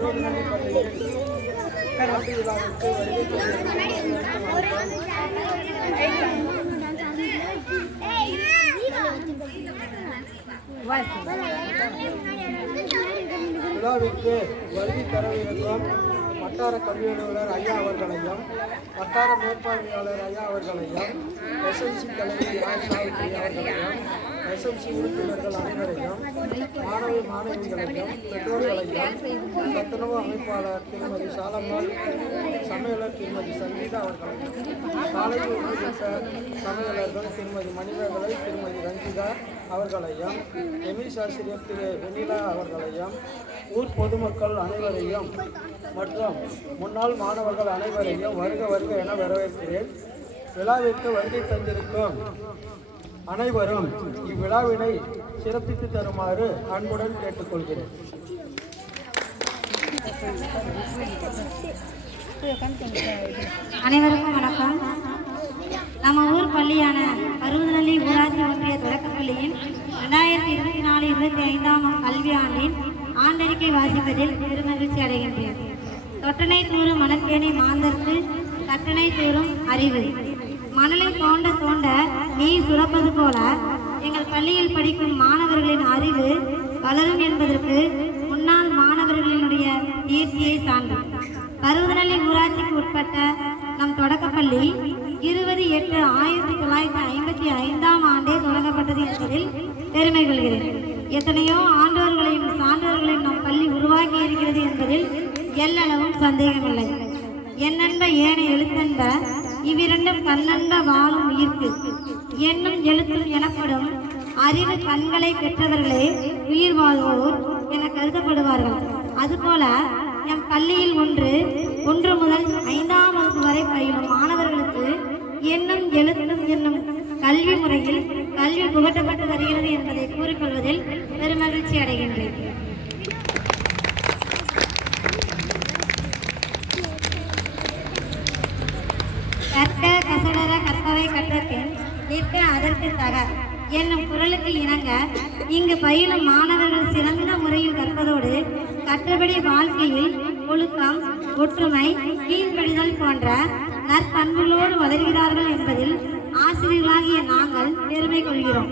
பருவநிலை பள்ளியில் ஆண்டு விழாவிற்கு விழாவிற்கு வருகை தரவிருக்கும் வட்டார கல்வி அலுவலர் ஐயா அவர்களையும் வட்டார மேற்பார்வையாளர் ஐயா அவர்களையும் எஸ்எம்சி தலைவர் சாவித்திரி அவர்களையும் எஸ்எம்சி உறுப்பினர்கள் அனைவரையும் மாணவிகளையும் பெற்றோர்களையும் சத்துணவு அமைப்பாளர் திருமதி சாலம்மாள் சமையலர் திருமதி சங்கீதா அவர்களையும் காலை உணவுத்த சமையலர்கள் திருமதி மணிமேகலை திருமதி ரஞ்சிதா அவர்களையும் எமிஸ் ஆசிரியர் திரு வெண்ணிலா அவர்களையும் ஊர் பொதுமக்கள் அனைவரையும் மற்றும் முன்னாள் மாணவர்கள் அனைவரையும் வருக வருக என வரவேற்கிறேன். விழாவிற்கு வருகை தந்திருக்கும் அனைவரும் இவ்விழாவினை சிறப்பித்து தருமாறு அன்புடன் கேட்டுக்கொள்கிறேன். அனைவருக்கும் வணக்கம். நம்ம ஊர் பள்ளியான பருவதநல்லி ஊராட்சி ஒன்றிய தொடக்கப்பள்ளியின் 2024-25 கல்வியாண்டின் ஆண்டறிக்கை வாசிப்பதில் பெருமகிழ்ச்சி அடைகின்றேன். தொட்டனை தூரும் மணற்கேணி மாந்தர்க்கு கட்டணை தூரும் அறிவு. மணலை தோண்ட தோண்ட நீர் சுரப்பது போல எங்கள் பள்ளியில் படிக்கும் மாணவர்களின் அறிவு வளரும் என்பதற்கு முன்னாள் மாணவர்களினுடைய தேர்ச்சியை சான்று. பருவதநல்லி ஊராட்சிக்கு உட்பட்ட நம் தொடக்கப்பள்ளி 20/8/1955 ஆண்டே தொடங்கப்பட்டது என்பதில் பெருமை கொள்கிறேன். எத்தனையோ ஆண்டோர்களையும் சான்றோர்களையும் நம் பள்ளி உருவாக்கி இருக்கிறது என்பதில் எல்லளவும் சந்தேகமில்லை. என்னென்ப ஏனை எழுத்தென்ப இவ்விரண்டும் கண்ணென்ப வாழும் உயிர்க்கு என்னும் எழுத்தும் எனப்படும் அறிவு கண்களை பெற்றவர்களே உயிர் வாழ்வோர் என கருதப்படுவார்கள். அதுபோல எம் பள்ளியில் 1 முதல் 5ஆம் வகுப்பு வரை பயிலும் மாணவர்களுக்கு என்னும் எழுத்தும் என்னும் கல்வி முறையில் கல்வி புகட்டப்பட்டு வருகிறது என்பதை கூறிக்கொள்வதில் பெருமகிழ்ச்சி அடைகின்றேன். கற்க கசடர கற்பவை கற்றபின் நிற்க அதற்கு தக என்னும் குரலுக்கு இணங்க இங்கு பயிலும் மாணவர்கள் சிறந்த முறையில் கற்பதோடு கற்றபடி வாழ்க்கையில் ஒழுக்கம், ஒற்றுமை, கீழ்ப்படிதல் போன்ற நற்பண்புகளோடு வளர்கிறார்கள் என்பதில் ஆசிரியர்களாகிய நாங்கள் பெருமை கொள்கிறோம்.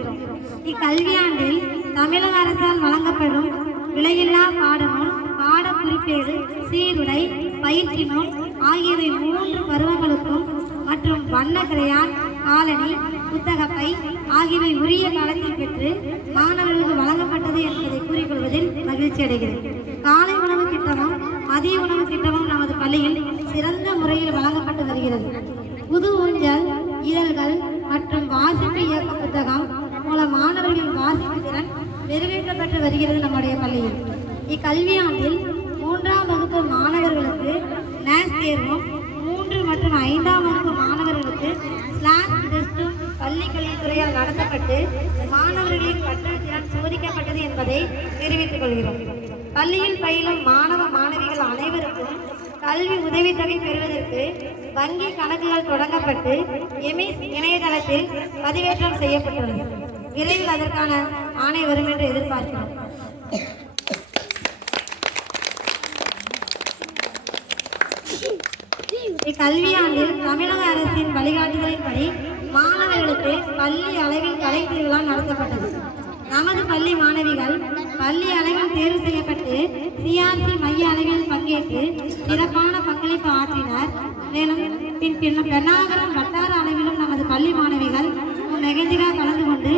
இக்கல்வியாண்டில் தமிழக அரசால் வழங்கப்படும் விலையில்லா பாடநூல், பாட குறிப்பேடு, சீருடை, பயிற்சி நூல் ஆகியவை 3 பருவங்களுக்கும் மற்றும் வண்ண கிரையான், காலணி, புத்தகப்பை ஆகியவை உரிய காலத்தில் பெற்று மாணவர்களுக்கு வழங்கப்பட்டது என்பதை கூறிக்கொள்வதில் மகிழ்ச்சி அடைகிறேன். காலை உணவு திட்டமும் மதிய உணவு திட்டமும் நமது பள்ளியில் சிறந்த முறையில் வழங்கப்பட்டு வருகிறது. புது ஊஞ்சல், இதழ்கள் மற்றும் வாசிப்பு இயக்க புத்தகம் மூலம் மாணவர்களின் வாசிப்பு திறன் நிறைவேற்றப்பட்டு வருகிறது நம்முடைய பள்ளியில். இக்கல்வியாண்டில் 3ஆம் வகுப்பு மாணவர்களுக்கு நேஸ் தேர்வும் 3 மற்றும் 5ஆம் வகுப்பு மாணவர்களுக்கு ஸ்லாஷ் டெஸ்டும் பள்ளி கல்வித்துறையால் நடத்தப்பட்டு மாணவர்களின் கற்றல் திறன் சோதிக்கப்பட்டது என்பதை தெரிவித்துக் கொள்கிறோம். பள்ளியில் பயிலும் மாணவ மாணவிகள் அனைவருக்கும் கல்வி உதவித்தொகை பெறுவதற்கு வங்கி கணக்குகள் தொடங்கப்பட்டு எமிஸ் இணையதளத்தில் பதிவேற்றம் செய்யப்பட்டுள்ளது. விரைவில் அதற்கான ஆணை வரும் என்று எதிர்பார்க்கிறோம். இக்கல்வியாண்டில் தமிழக அரசின் வழிகாட்டுதலின்படி மாணவர்களுக்கு பள்ளி அளவில் கலை திருவிழா நடத்தப்பட்டது. நமது பள்ளி மாணவிகள் பள்ளி அளவில் தேர்வு செய்யப்பட்டு சிஆர்சி மைய அளவில் பங்கேற்று சிறப்பான பங்களிப்பு ஆற்றினர். மேலும் பெண்ணாகரம் வட்டார அளவிலும் நமது பள்ளி மாணவிகள் நிகழ்ச்சியாக கலந்து கொண்டு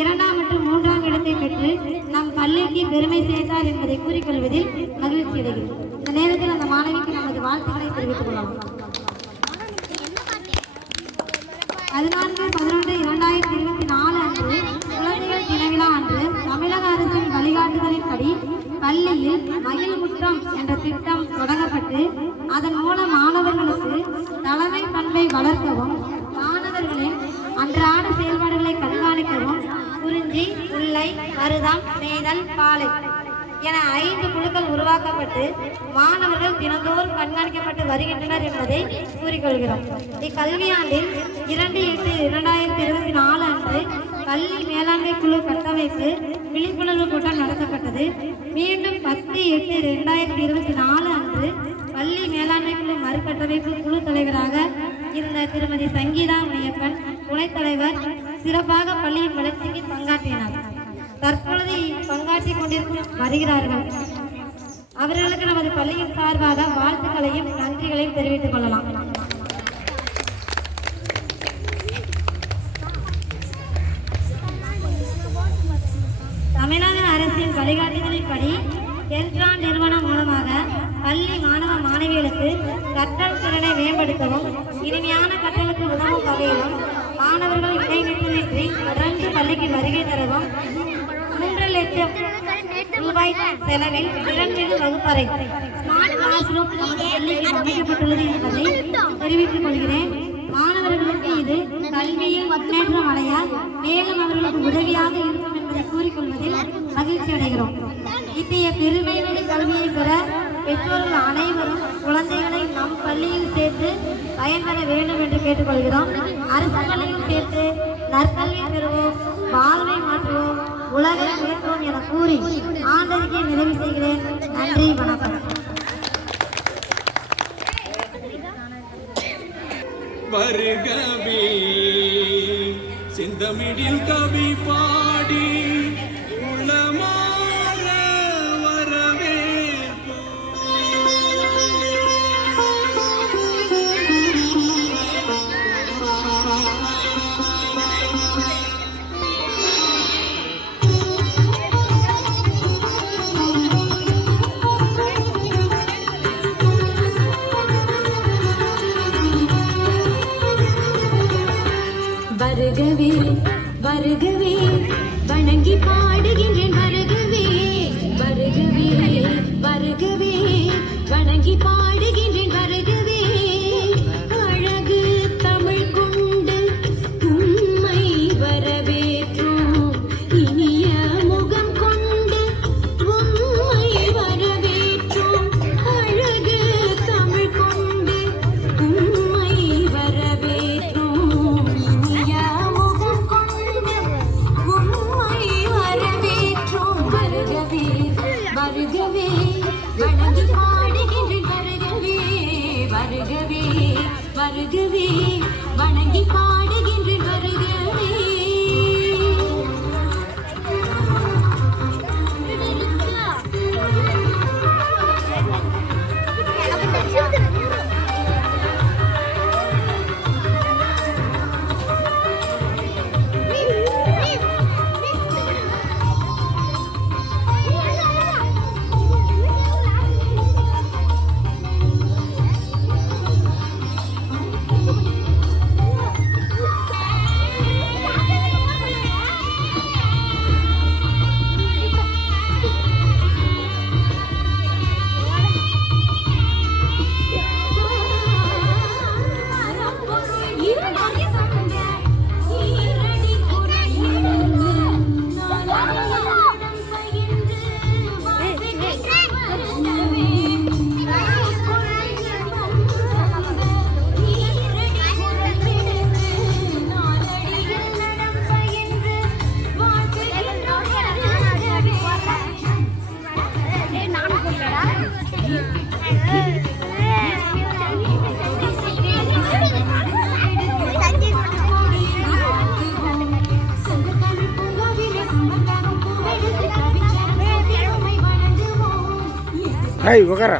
2ஆம் மற்றும் 3ஆம் இடத்தை பெற்று நம் பள்ளிக்கு பெருமை சேர்த்தார் என்பதை கூறிக்கொள்வதில் மகிழ்ச்சி அடைகிறேன். இந்த நேரத்தில் அந்த மாணவிக்கு நமது வாழ்த்துக்களை தெரிவித்துக் கொள்ளலாம். 14/11/2024 அன்று குழந்தைகள் தின விழா அன்று தமிழக அரசின் வழிகாட்டுதலின்படி பள்ளியில் மகிழ்முற்றம் என்ற திட்டம் தொடங்கப்பட்டு அதன் மூலம் மாணவர்களுக்கு தலைமை பண்பை வளர்க்கவும் மாணவர்களின் அன்றாட செயல்பாடுகளை கண்காணிக்கவும் குறிஞ்சி, முல்லை, மருதம், நெய்தல், பாலை என 5 குழுக்கள் உருவாக்கப்பட்டு மாணவர்கள் தினந்தோறும் கண்காணிக்கப்பட்டு வருகின்றனர் என்பதை கூறிக்கொள்கிறோம். இக்கல்வியாண்டில் 2/8/2024 அன்று பள்ளி மேலாண்மை குழு கட்டமைப்பு விழிப்புணர்வு கூட்டம் நடத்தப்பட்டது. மீண்டும் 10/8/2024 அன்று பள்ளி மேலாண்மை குழு மறுகட்டமைப்பு குழு தலைவராக இருந்த திருமதி சங்கீதா முனியப்பன் துணைத் தலைவர் சிறப்பாக பள்ளியின் வளர்ச்சிக்கு பங்காற்றினார். தற்பொழுது பங்காற்றிக் கொண்டிருக்கும் வருகிறார்கள். அவர்களுக்கு நமது பள்ளியின் சார்பாக வாழ்த்துக்களையும் நன்றிகளையும் தெரிவித்துக் கொள்ளலாம். தமிழ்நாடு அரசின் வழிகாட்டுதலின்படி கெல்ட்ரான் நிறுவனம் மூலமாக பள்ளி மாணவ மாணவிகளுக்கு கற்றல் திறனை மேம்படுத்தவும் இனிமையான கற்றலுக்கு உதவும் வகையிலும் மாணவர்கள் இடைநிற்றலின்றி தொடர்ந்து பள்ளிக்கு வருகை தரவும் 3 லட்சம் ரூபாய் செலவில் திறன்மிகு வகுப்பறை ஸ்மார்ட் கிளாஸ் ரூம் பள்ளிக்கு அமைக்கப்பட்டுள்ளது என்பதை தெரிவித்துக் கொள்கிறேன். மாணவர்களுக்கு இது கல்வியில் முன்னேற்றம் அடைய மேலும் அவர்களுக்கு உதவியாக இருக்கும் என்பதை கூறிக்கொள்வதில் மகிழ்ச்சி அடைகிறோம். இத்தகைய பெருமைமிகு கல்வியை பெற பெற்றோர்கள் அனைவரும் குழந்தைகளை நம் பள்ளியில் சேர்த்து பயன்பெற வேண்டும் என்று கேட்டுக்கொள்கிறோம். அரசு பள்ளியில் சேர்த்து நற்கல்வி பெறுவோம், வாழ்வை மாற்றுவோம், உலகை உயர்த்துவோம் என கூறி ஆண்டறிக்கையை நிறைவு செய்கிறேன். நன்றி, வணக்கம். வருகவே செந்தமிழில் கவி பாடி உளமாற வரவேற்போம். வருகவே வருகவே வணங்கி பாடுகின்றேன். வருகவே வருகவே வருகவே வணங்கி பாடுகின்றேன். வருகவே அழகு தமிழ் கொண்டு உம்மை வரவேற்றோம். இனிய முகம் கொண்டு உம்மை வரவேற்றோம். அழகு தமிழ் கொண்டு உம்மை வரவேற்றோம். இனிய முகம் கொண்டு உம்மை வரவேற்றோம். வருகவே வருகவே வணங்கி பாடுகின்றேன். வருகவே வருகவே வருகவே வணங்கி பாடுகின்றேன். வருகவே Hai, Bakara.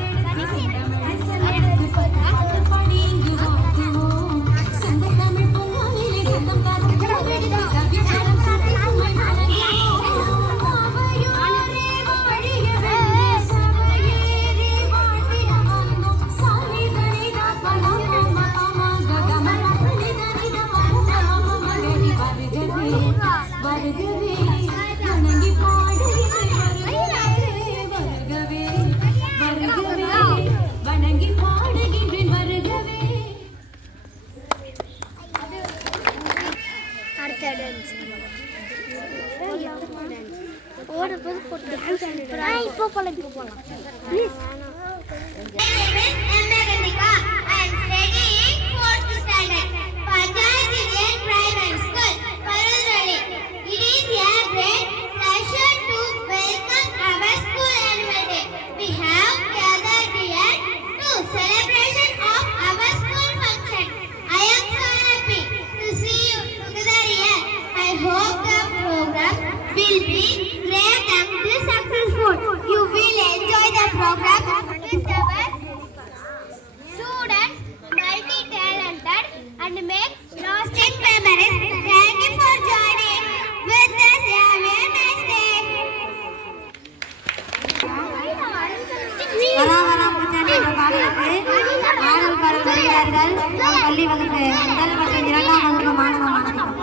It is a great pleasure to வரா வரா பூச்சாண்டி என்ற பாடலுக்கு ஆடல் பாட வருகிறார்கள் நம் பள்ளி வகுப்பு முதல் மற்றும் இரண்டாம் வகுப்பு மாணவ மாணவிகள்.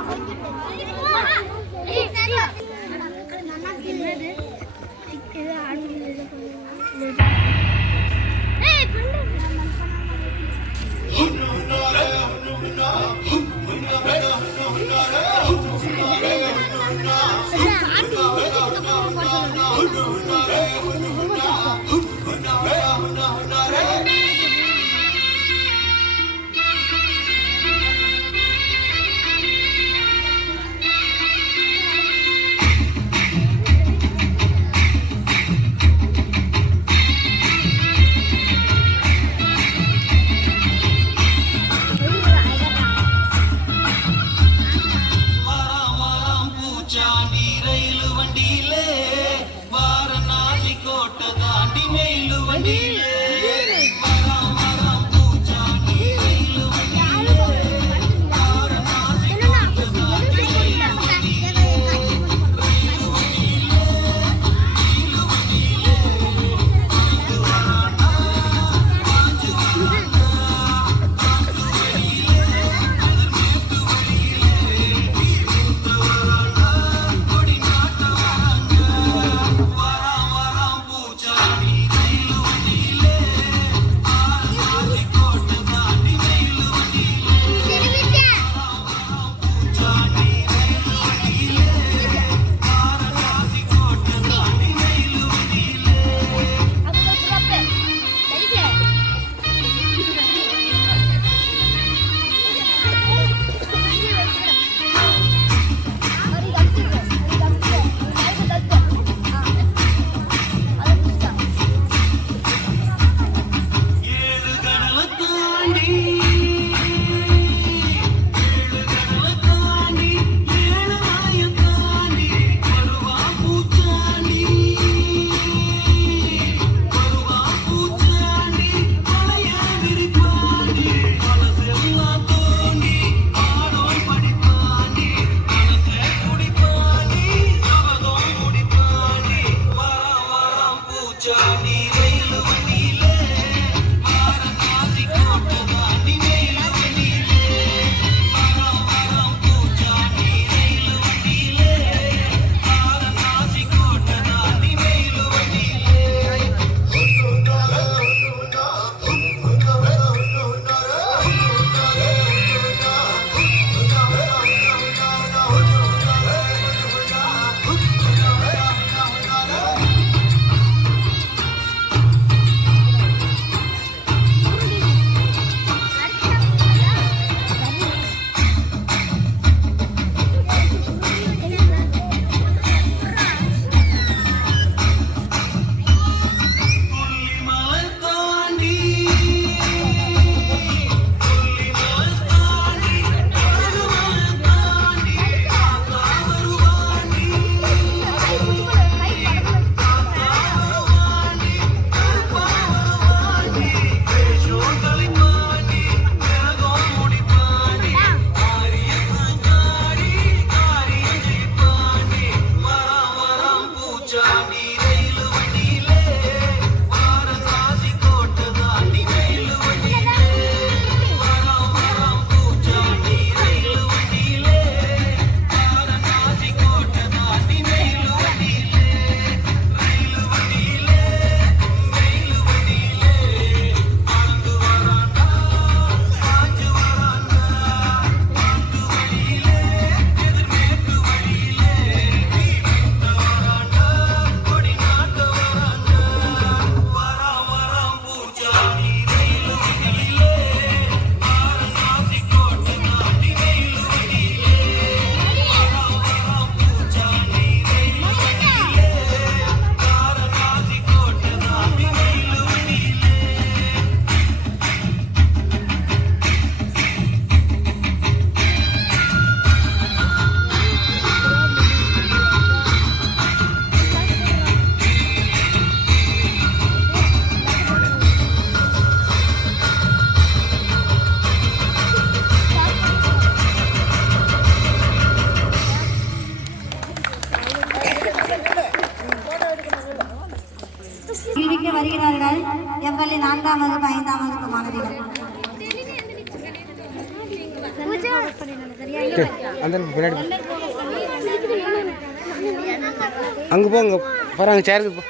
அறிவிக்க வருகிறார்கள் எம்பள்ளி 4ஆம் வகுப்பு 5ஆம் வகுப்பு மாணவிகள். அங்கே போங்க போகிறாங்க சேருக்கு போ.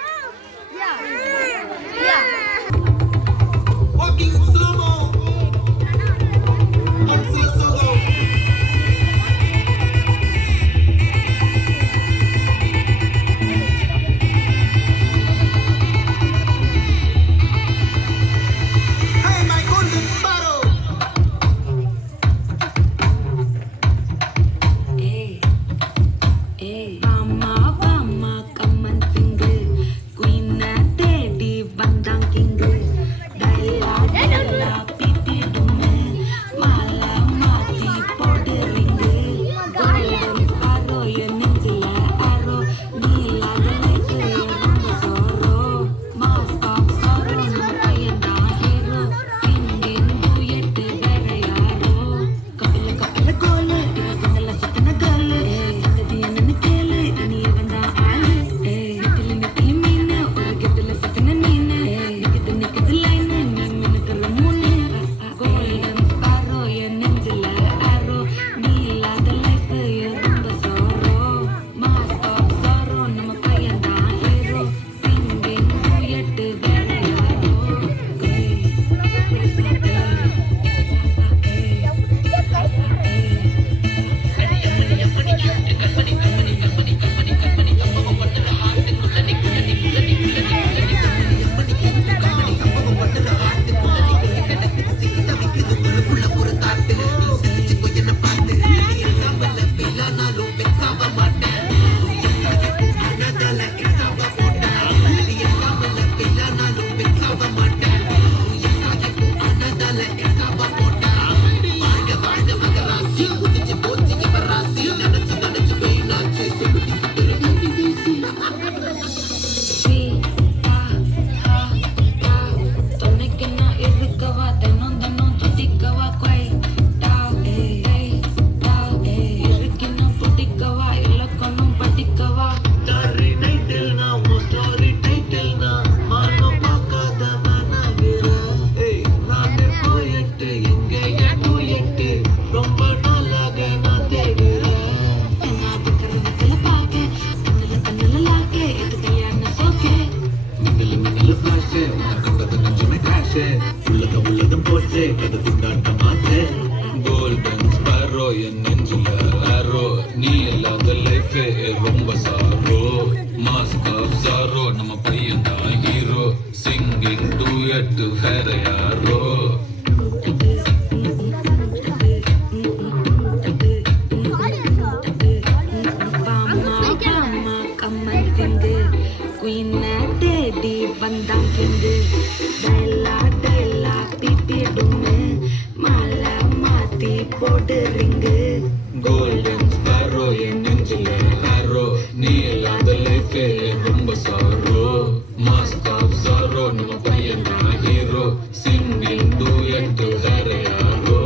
கோல்டன் ஸ்பேரோ என் நெஞ்சில ஆரோ நீ இல்லாத லைஃப் ரொம்ப சாரோ மாஸ்க் ஆஃப் சாரோ நம்ம பையன் தான் ஹீரோ சிங்கிங் டூயட் வேற யாரோ கோல்டன் ஸ்பேரோ என் நெஞ்சில ஆரோ நீ இல்லாத லைஃப் ரொம்ப சாரோ மாஸ்க் ஆஃப் சாரோ நம்ம பையன் தான் ஹீரோ சிங்கிங் டூயட் வேற யாரோ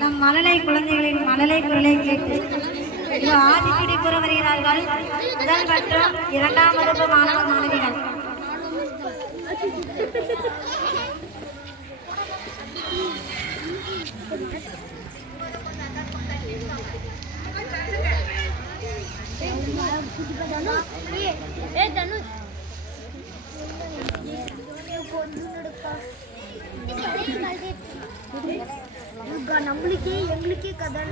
நம் மழலை குழந்தைகளின் மழலை குரலை கேட்டு ஆதிக்குடி புற வருகிறார்கள் முதல் மற்றும் 2ஆம் வகுப்பு மாணவ மாணவிகள். நம்மளுக்கே எங்களுக்கே கதை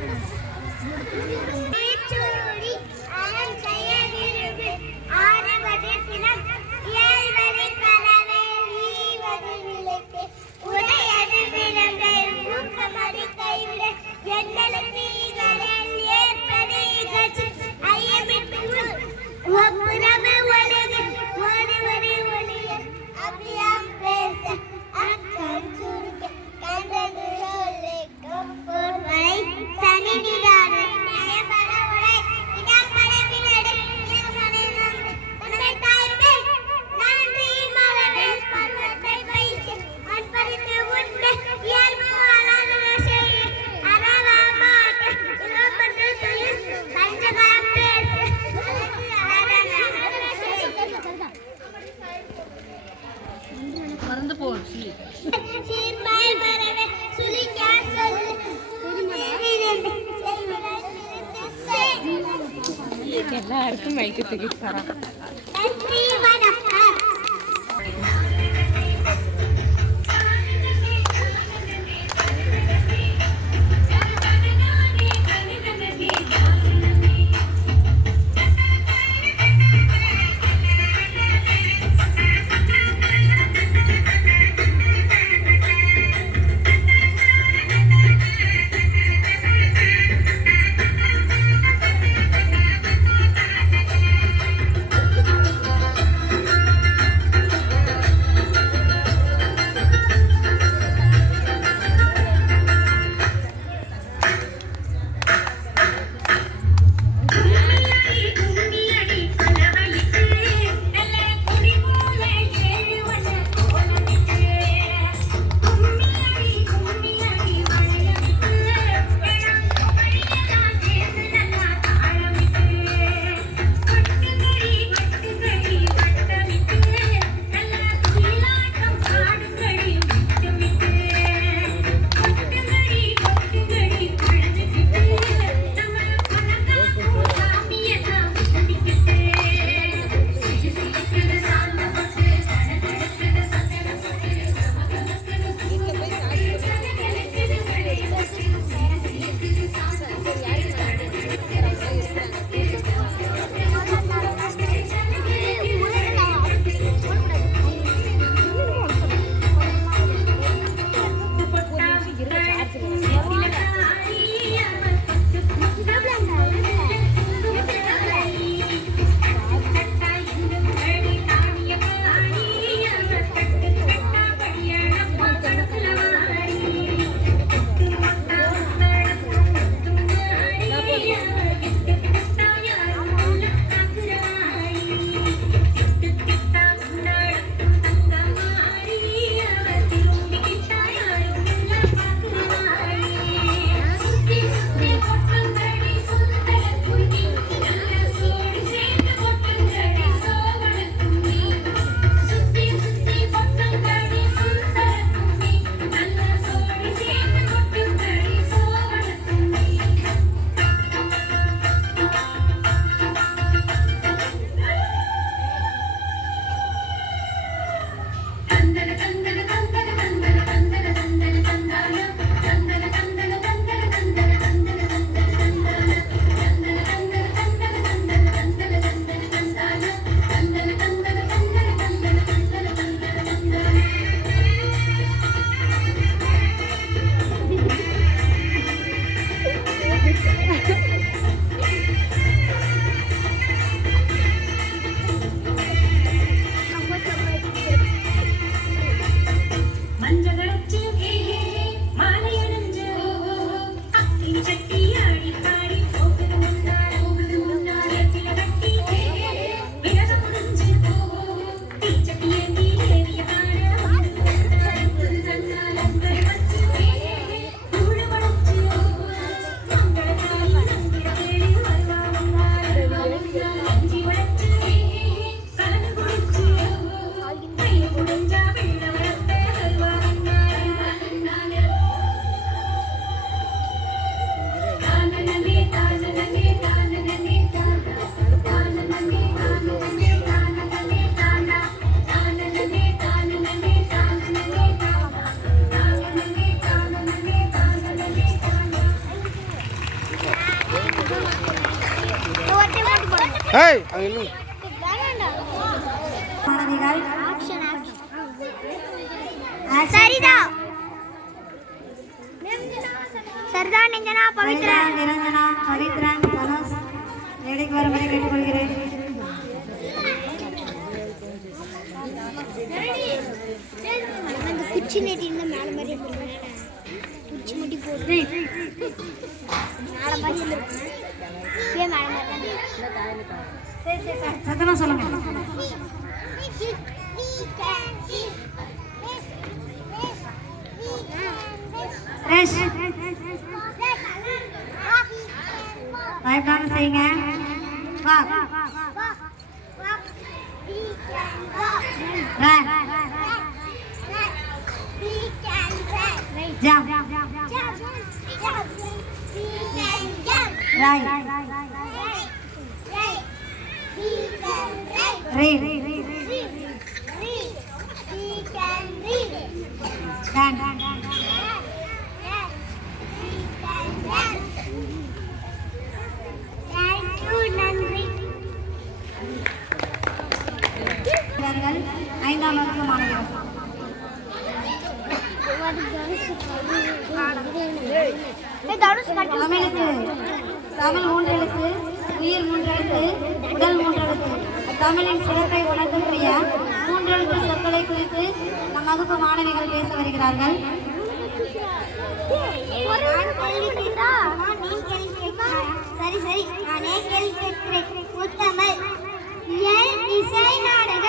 மறந்து போச்சு. எல்லாருக்கும் மைக்கு தூக்கிட்டு தரான். Hey, அங்க மாணவிகள் சரிதா சரிதா நிஞ்சனா பவித்ரா நிரஞ்சனா பவித்ரன் தனுஷ் மேடைக்கு வரும்படி கேட்டுக்கொள்கிறேன். அந்த குச்சி நெட்டி இந்த மேல மாதிரி குச்சி முட்டி போட்டு மேல மாதிரி இருக்கு இப்பயே மேல மாதிரி சத்தமா சொல்லுங்க. ரேஷ் பயப்படாம செய்யுங்க. வா Right. Read. Stand. ஐந்தாம் வகுப்பு மாணவர்கள். தமிழுக்கு தமிழ் 3 எழுத்து, உயிர் 3 எழுத்து, உடல் 3 எழுத்து. தமிழின் சிறப்பை உணர்த்தக்கூடிய 3 எழுத்து சொற்களை குறித்து நம் வகுப்பு மாணவிகள் பேச வருகிறார்கள். சரி சரி, நானே கேள்வி கேட்கிறேன். முத்தமிழ் இசை நாடக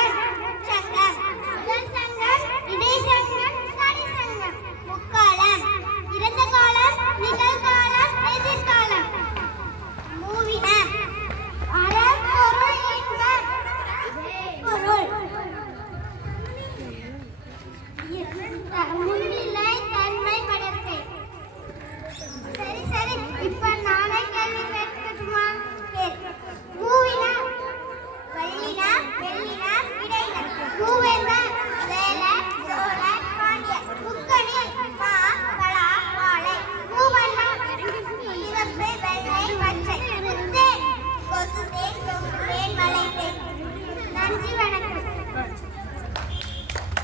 சங்கம், முதல் சங்கம், இடைச்சங்கம், கடைச்சங்கம். முக்காலம், இறந்த காலம், நிகழ்காலம், எதிர்காலம். மூவினம், அறம், பொருள், இன்பம், பொருள். முன்னிலை, தன்மை, மடக்கை. சரி சரி, இப்ப நானே கேள்வி கேட்கட்டுமா? மூவினா, வள்ளினா, வெள்ளினா, இடையினா. மூவேந்தா, சேல, சோழ, பாண்டிய. முக்கணி, மா, பலா, வாழை. மூவண்ணா, சிவப்பு, வெள்ளை, பச்சை. தேன், கொசு தேன், சொம்பு தேன், மலை தேன். நன்றி, வணக்கம்.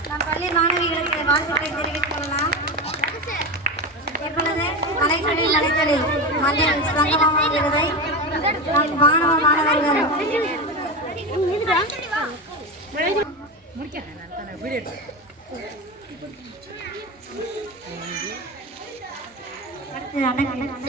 நம் பள்ளி மாணவிகளுக்கு வாழ்த்துக்களை தெரிவித்துக் கொள்ளலாம். இப்பொழுது மலைகளில் மண்ணில் சங்கமமான விருதை நம் மாணவ மாணவர்கள் அடுத்து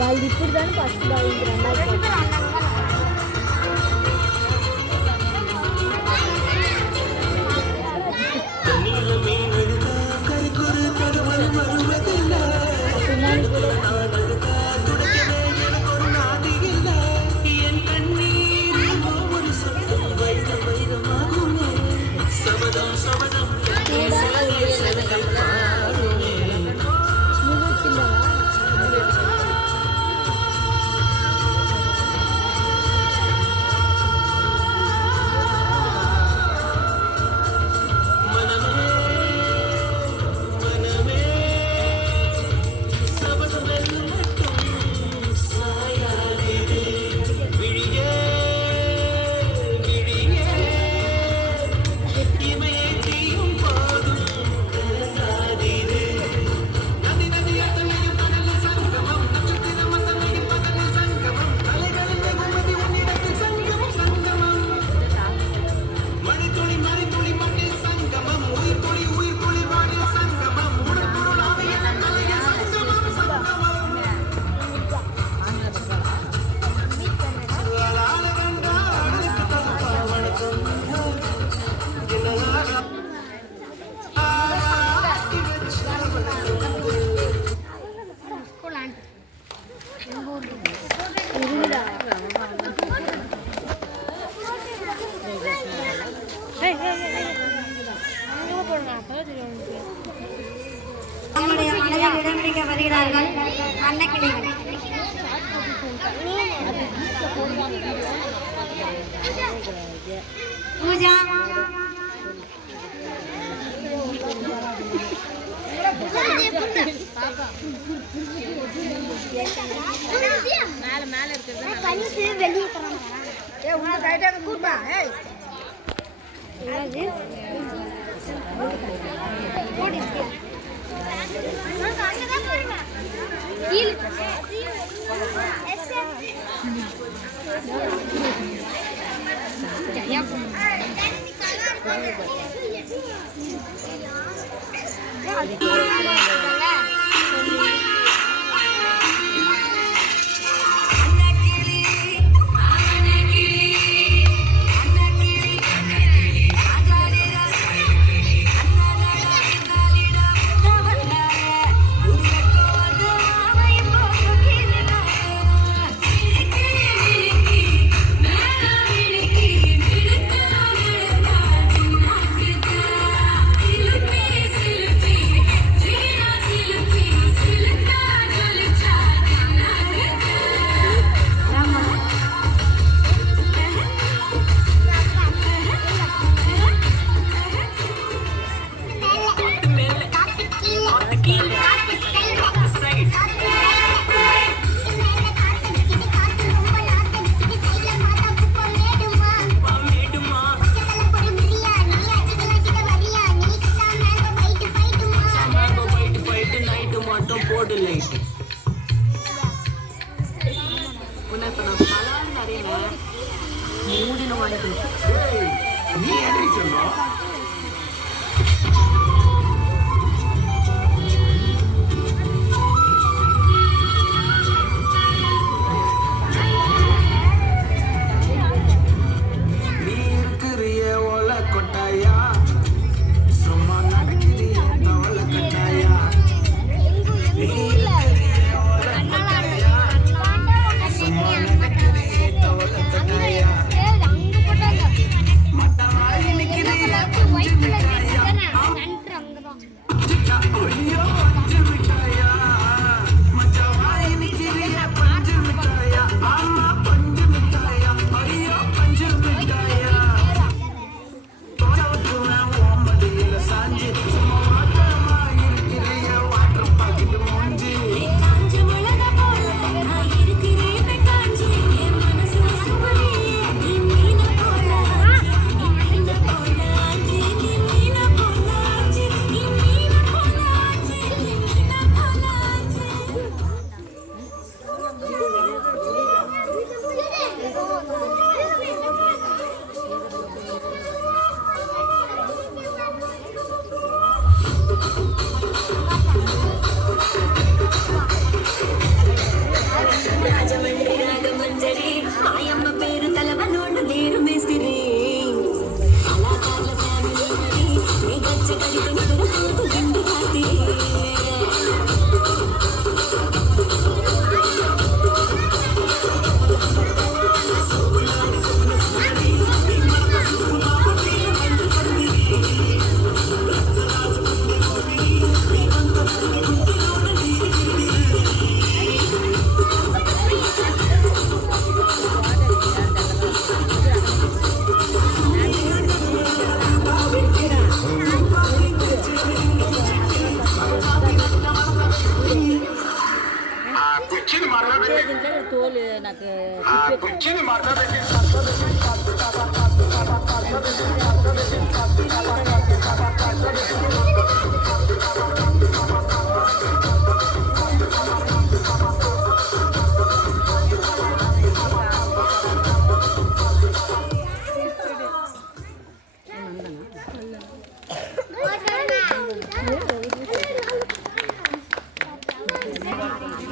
వాళ్ళు ఇప్పుడు దాన్ని ఫస్ట్ వాళ్ళు வருகிறார்கள் அன்னக்கிளிகள். பூஜா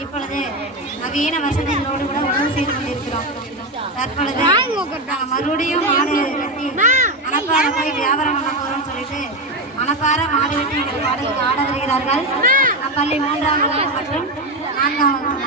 இப்பொழுது நவீன வசதிகளோடு கூட உணவு செய்து கொண்டிருக்கிறோம். தற்பொழுது நாங்கள் மறுபடியும் மாடு வெட்டி மணப்பாறை போய் வியாபாரம் பண்ண போகிறோம்னு சொல்லிட்டு மணப்பாறை மாடு வெட்டி எங்கள் பாடலுக்கு ஆட வருகிறார்கள். நம் பள்ளி 3ஆம் வகுப்பு மற்றும் 4ஆம் வகுப்பு.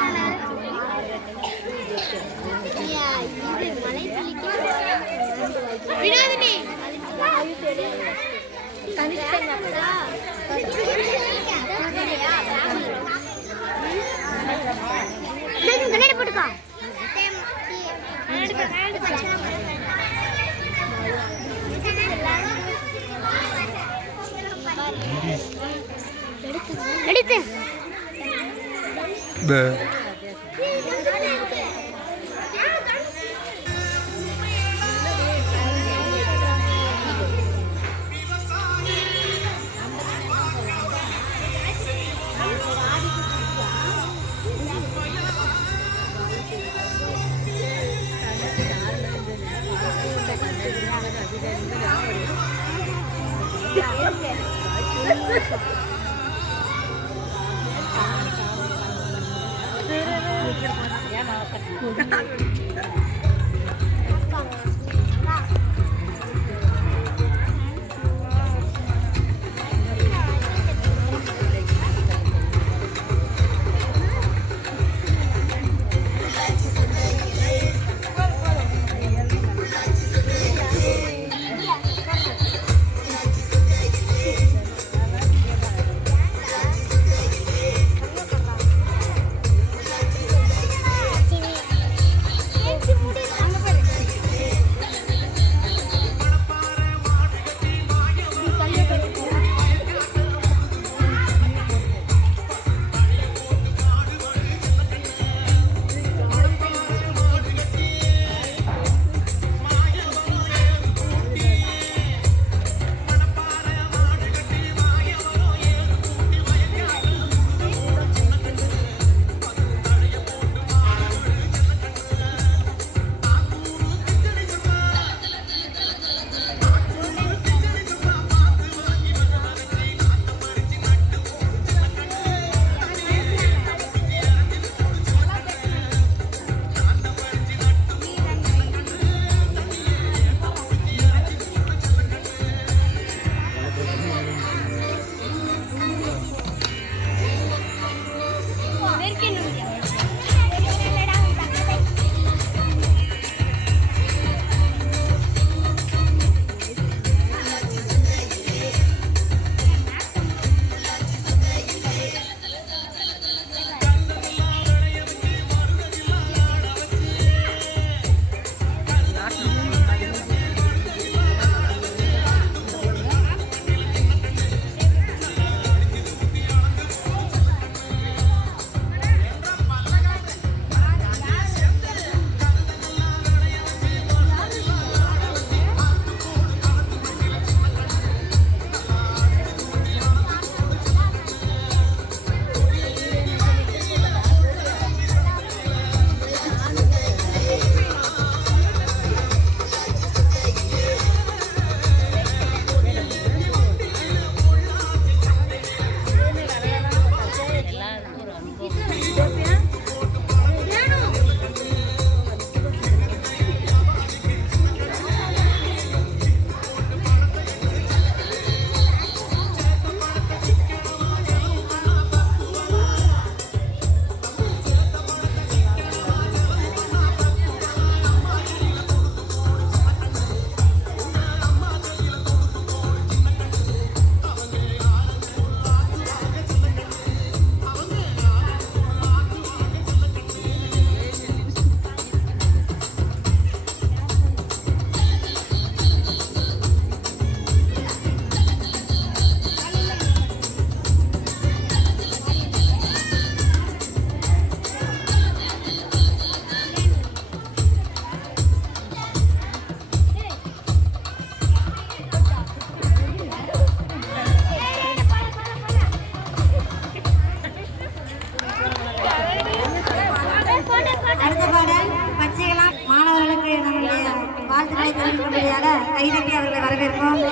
வாழ்த்துக்களை தெரிவிக்கும்படியாக கைதட்டி அவர்களை வரவேற்போம்.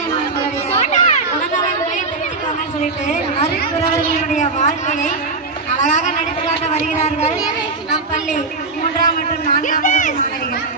எங்களுடைய குணநலன்களை தெரிஞ்சுக்கோங்கன்னு சொல்லிட்டு அருட்குறவர்களுடைய வாழ்க்கையை அழகாக நடித்து காட்ட வருகிறார்கள் நம் பள்ளி 3ஆம் மற்றும் 4ஆம் வகுப்பு மாணவிகள்.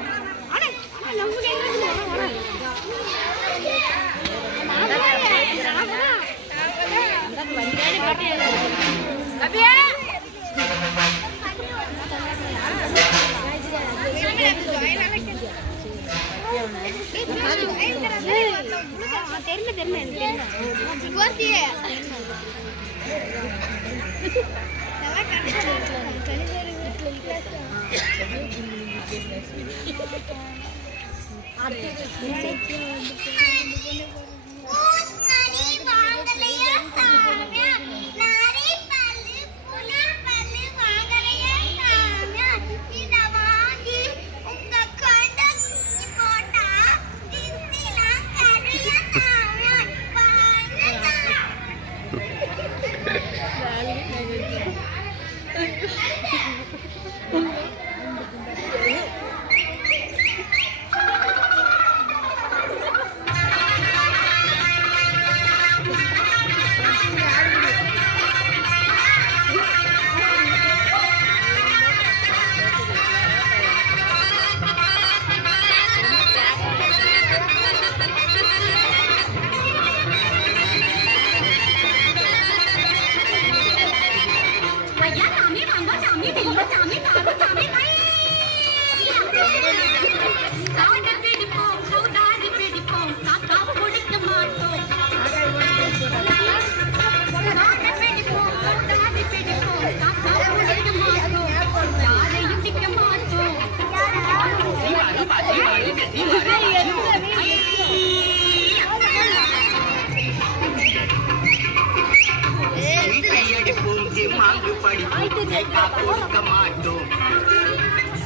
கொடுக்க மாட்டோம்.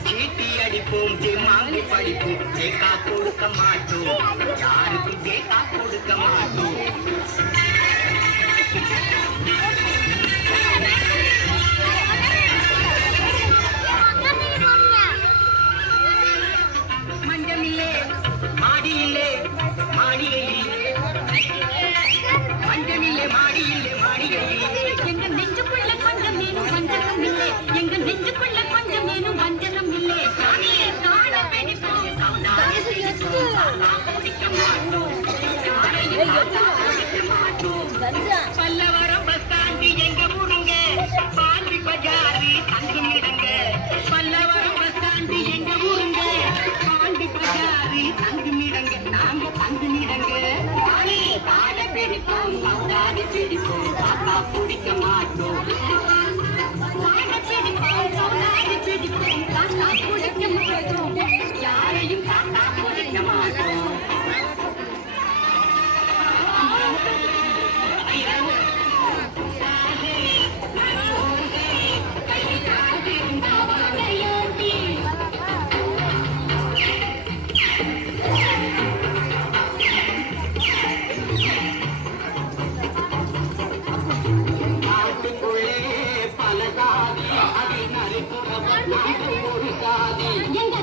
சீட்டி அடிப்போம் மாங்கு படிப்போம். ஜெகா கொடுக்க மாட்டோம். யாருக்கும் ஜெகா கொடுக்க மாட்டோம். மஞ்சமில்லே மாடியில்லே மாளிகையில் மஞ்சமில்லே மாடியில்லே மாளிகையில் எங்க நெஞ்சுக்குள்ள கொஞ்சம் மேலும் வஞ்சகம் இல்லை. எங்க நெஞ்சுக்குள்ள கொஞ்சம் மேலும் வஞ்சகம் இல்லை. சாமியே காண பிடிப்போம் குடிக்க மாட்டோம். யாரையும் குடிக்க மாட்டோம். பல்லவரம் பஸ் ஸ்டாண்டு எங்க ஊருங்க. பாண்டி பஜாரி தங்குமிடங்க. பல்லவரம் பஸ் ஸ்டாண்டு எங்க ஊருங்க. பாண்டி பஜாரி தங்குமிடங்க. நாங்க தங்குமிடங்க. காண பிடிப்போம் சவுதாடி பிடிப்போம். தாத்தா குடிக்க மாட்டோம். காண பிடிப்போம் சவுதாடி பிடிப்போம். தாத்தா குடிக்க மாட்டோம். யாரையும் தாத்தா குடிக்க மாட்டோம். எங்க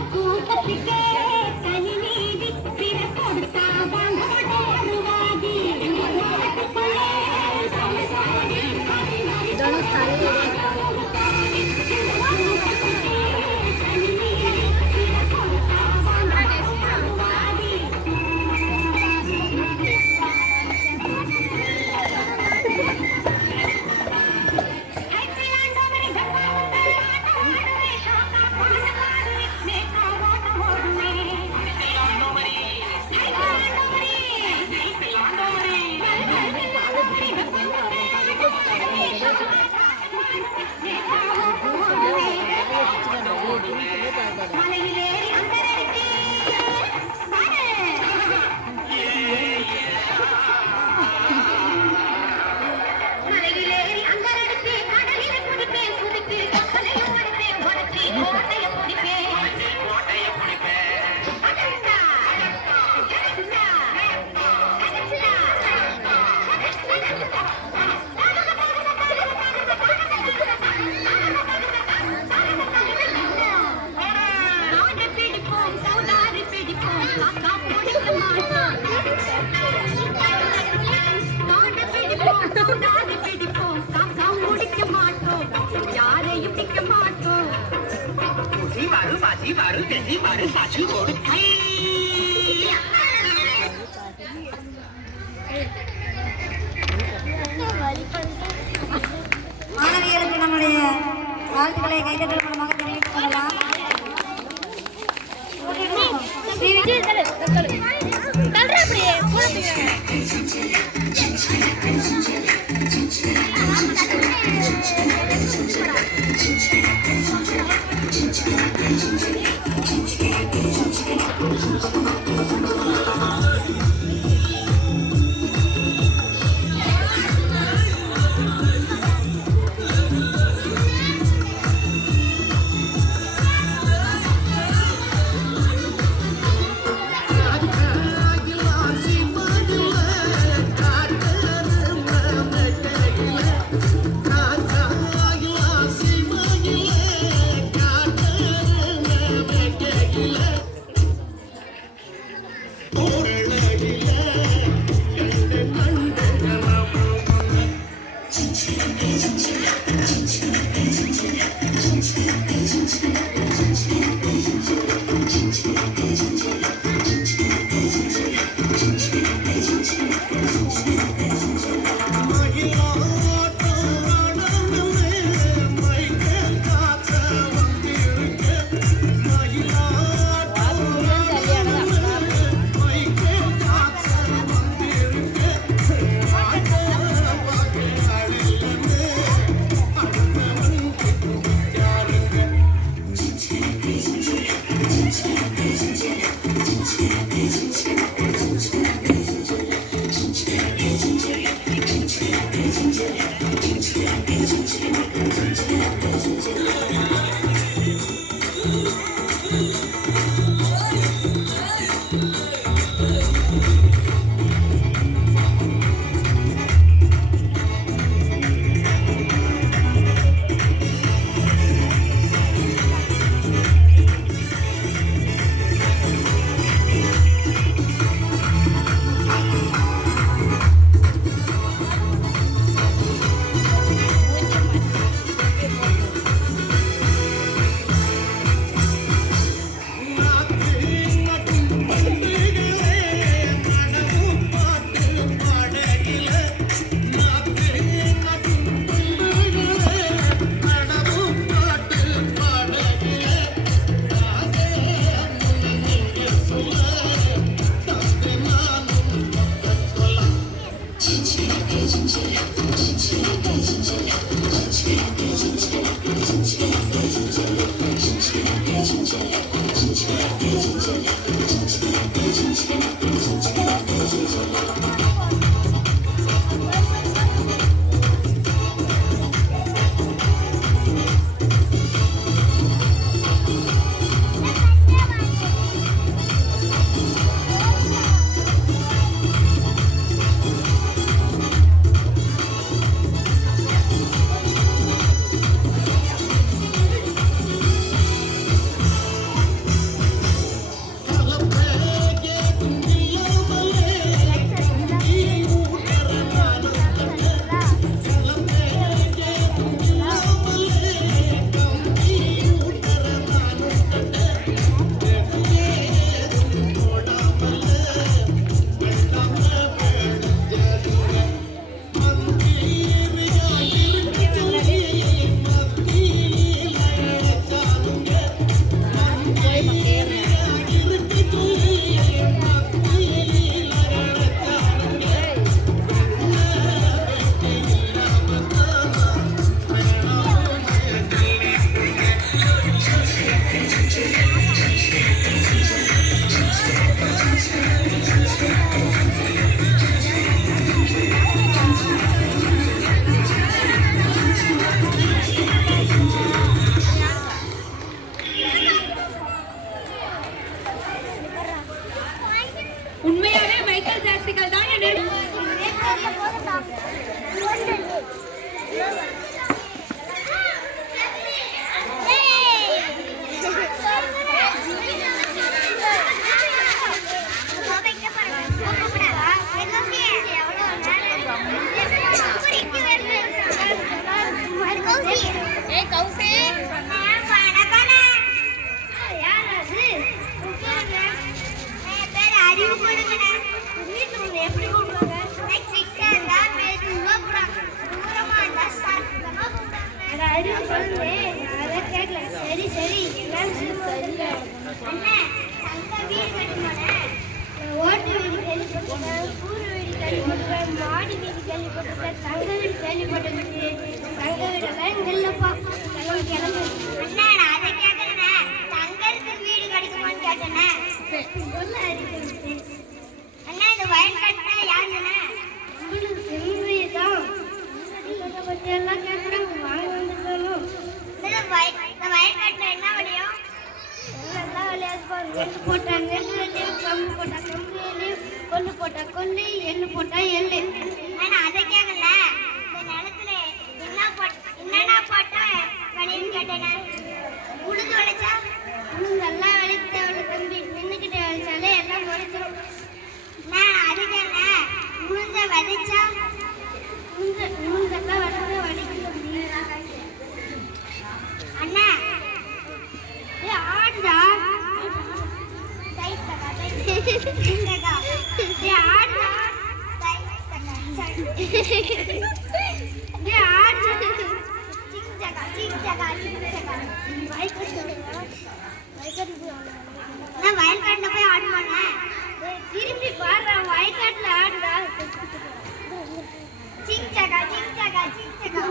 கல்கட்டி மறு சாட்சி கொடுக்கை மாணவியருக்கு நம்முடைய வாழ்த்துக்களை கைதட்டல் மூலமாக தெரிவித்துக் கொள்ளலாம். உண்மையாவே மைக்கேல் ஜாக்சன் தான் அது சொல்லுங்க அதை கேட்கல சரி சரி அண்ணா தங்க வீடு கட்டுமானே ஓட்டு வீடு கேள்விப்பட்டிருக்கேன் கூறு வீடு கேள்விப்பட்டிருக்கேன் மாடி வீடு கேள்விப்பட்டிருக்கேன் தங்க வீடு கேள்விப்பட்டிருக்கேன் தங்க வீடெல்லாம் இல்லைப்பா கிளம்பு அண்ணா நான் அதை கேட்கறேண்ணே தங்கருக்கு வீடு கிடைக்குமான்னு கேட்டேண்ணே அண்ணா இந்த வயல்காட்டுனா யாருண்ணே உங்களுக்கு செல்வியை தான் பற்றி எல்லாம் கேட்குறேன் வாங்கி வந்துருக்கணும் இந்த வயல்காட்டில் என்ன விளையும் எல்லாம் விளையாடுப்பா நெல் போட்டா நெல் விளையும் கம்பு போட்டா கம்பு விளையும் கொள்ளு போட்டா கொள்ளு எள்ளு போட்டா எள்ளு ஆனால் அதை கேட்கல இந்த நிலத்துல என்னென்ன போட்டா விளையும்னு கேட்டேனே உளுந்து விளைச்சா உளுந்து எல்லாம் விளைக்க தேவையில்ல தம்பி நின்றுக்கிட்டு விளைச்சாலே எல்லாம் விளைச்சிடும் நான் அதுக்காக உளுந்த விதைச்சா உளுந்தெல்லாம் விளைச்சா வலிக்கும் அண்ணா ஆடுதா வயல்காட்டுல போய் ஆடுவாங்க திரும்பி பாரு வயல்காட்டுல ஆடுதா சிங்சகா சிங்சகா சிங்சகா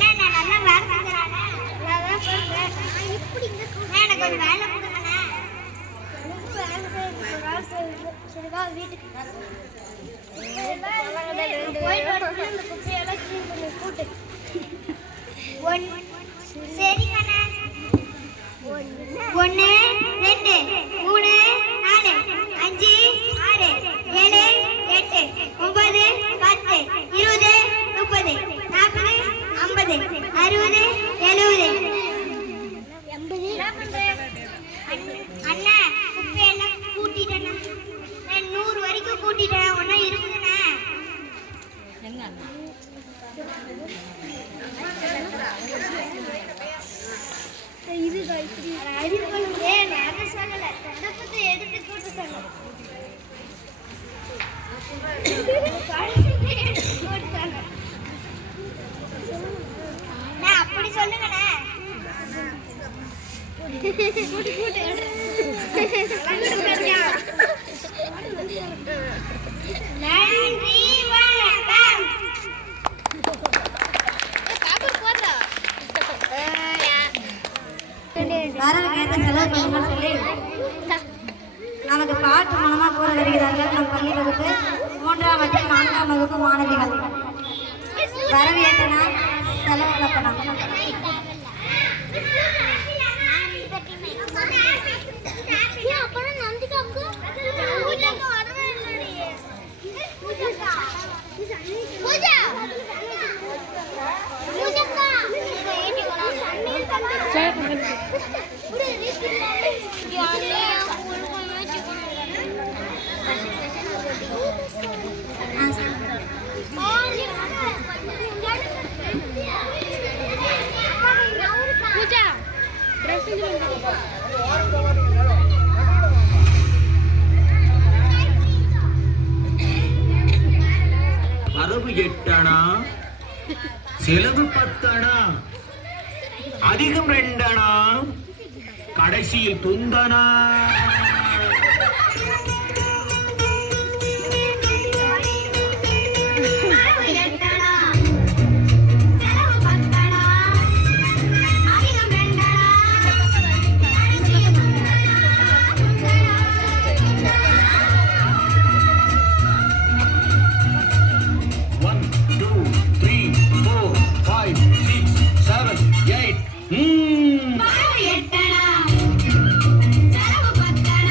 நல்லா வேலை செஞ்சுறானே அதான் சொல்றேன் இப்படி எனக்கு ஒரு வேலை கொடுங்கண்ணே சரிவா வீட்டுக்கு இந்த குப்பையெல்லாம் கிளீன் பண்ணி கூட்டு சரிங்கண்ணே 1 2 3 4 5 6 7 8 9 10 20 30 40 50 60 70 அண்ணா குப்பையெல்லாம் கூட்டிட்டேண்ணா நான் 100 வரைக்கும் கூட்டிட்டேன் ஒன்றா இருக்குதுண்ணா இது அறிவுகளுங்க நான் அதை சொல்லலை தண்டப்பத்தை எடுத்து கூட்டு சொன்னேன் அப்படி சொல்லுங்கண்ணே நன்றி வணக்கம் வரவுக்கு ஏற்ற செலவு பண்ணுங்கன்னு சொல்லி நமக்கு பாட்டு மூலமாக கூற வருகிறார்கள் நம் பள்ளி வகுப்பு 3ஆம் மற்றும் 4ஆம் வகுப்பு மாணவிகள் வரவு ஏற்றனா செலவு கட்டணம் வரவு 8 அணா செலவு 10 அணா அதிகம் 2 அணா கடைசியில் துந்தனா வரவு 8 அணா செலவு 10 அணா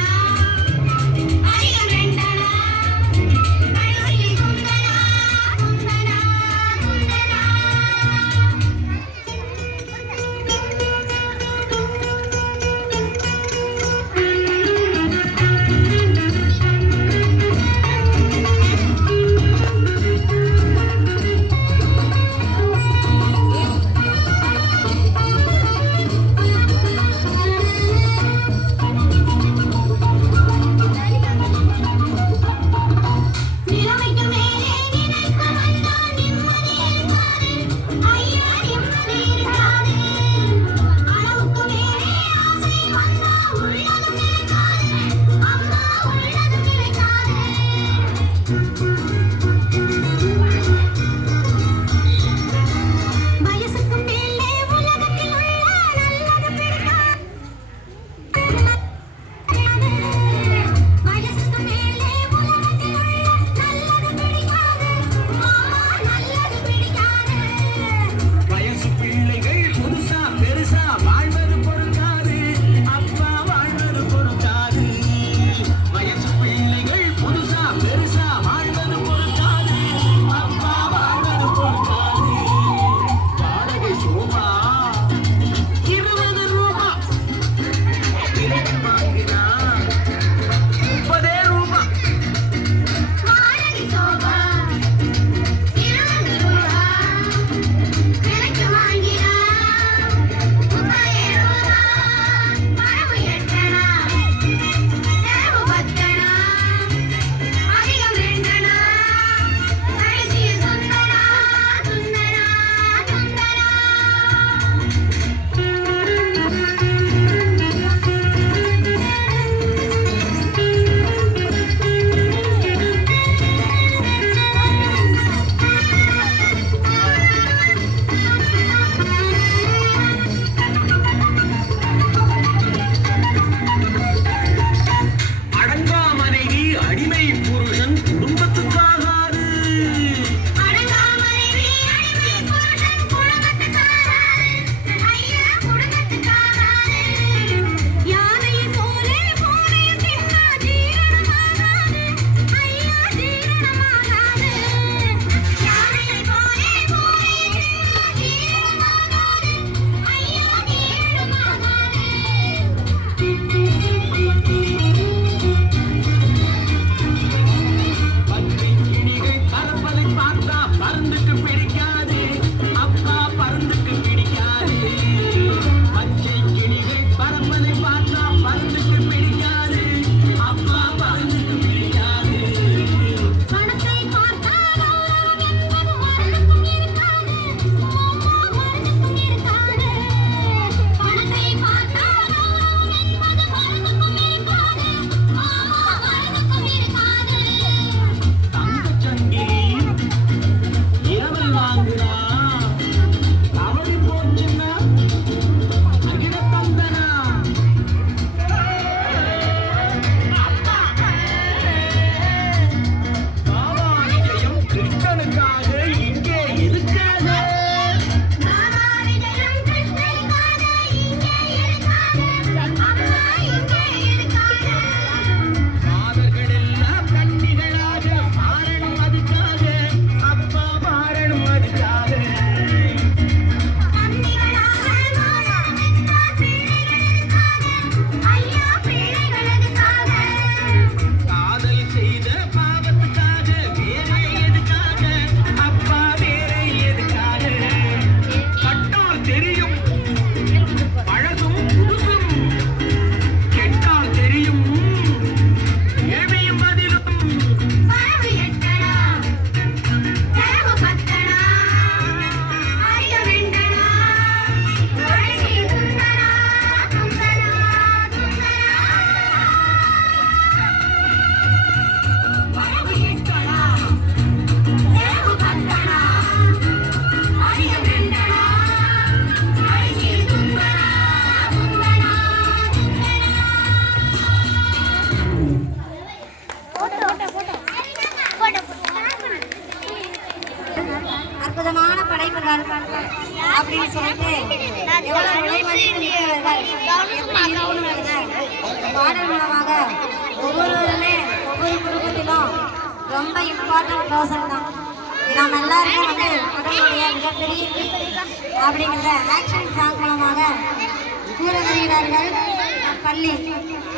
அடிமை புருஷன் குடும்பத்துக்காகாது. அற்புதமான படைப்புகள் அப்படின்னு சொல்லிட்டு எவ்வளவு பாடல் மூலமாக ஒவ்வொருவருமே ஒவ்வொரு குடும்பத்திலும் ரொம்ப இம்பார்ட்டன்ட் பர்சன் தான். நாம் எல்லாருக்கும் வந்து கடவுளுடைய மிகப்பெரிய அப்படிங்கிற ஆக்ஷன் சாங் மூலமாக கூற வருகிறார்கள் நம் பள்ளி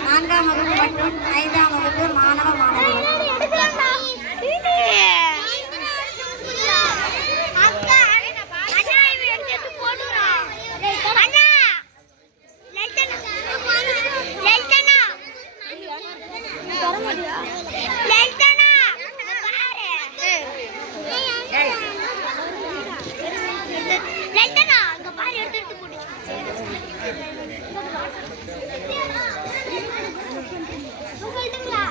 4ஆம் வகுப்பு மற்றும் 5ஆம் வகுப்பு மாணவ மாணவிகள். சொல்லிட்டுங்களா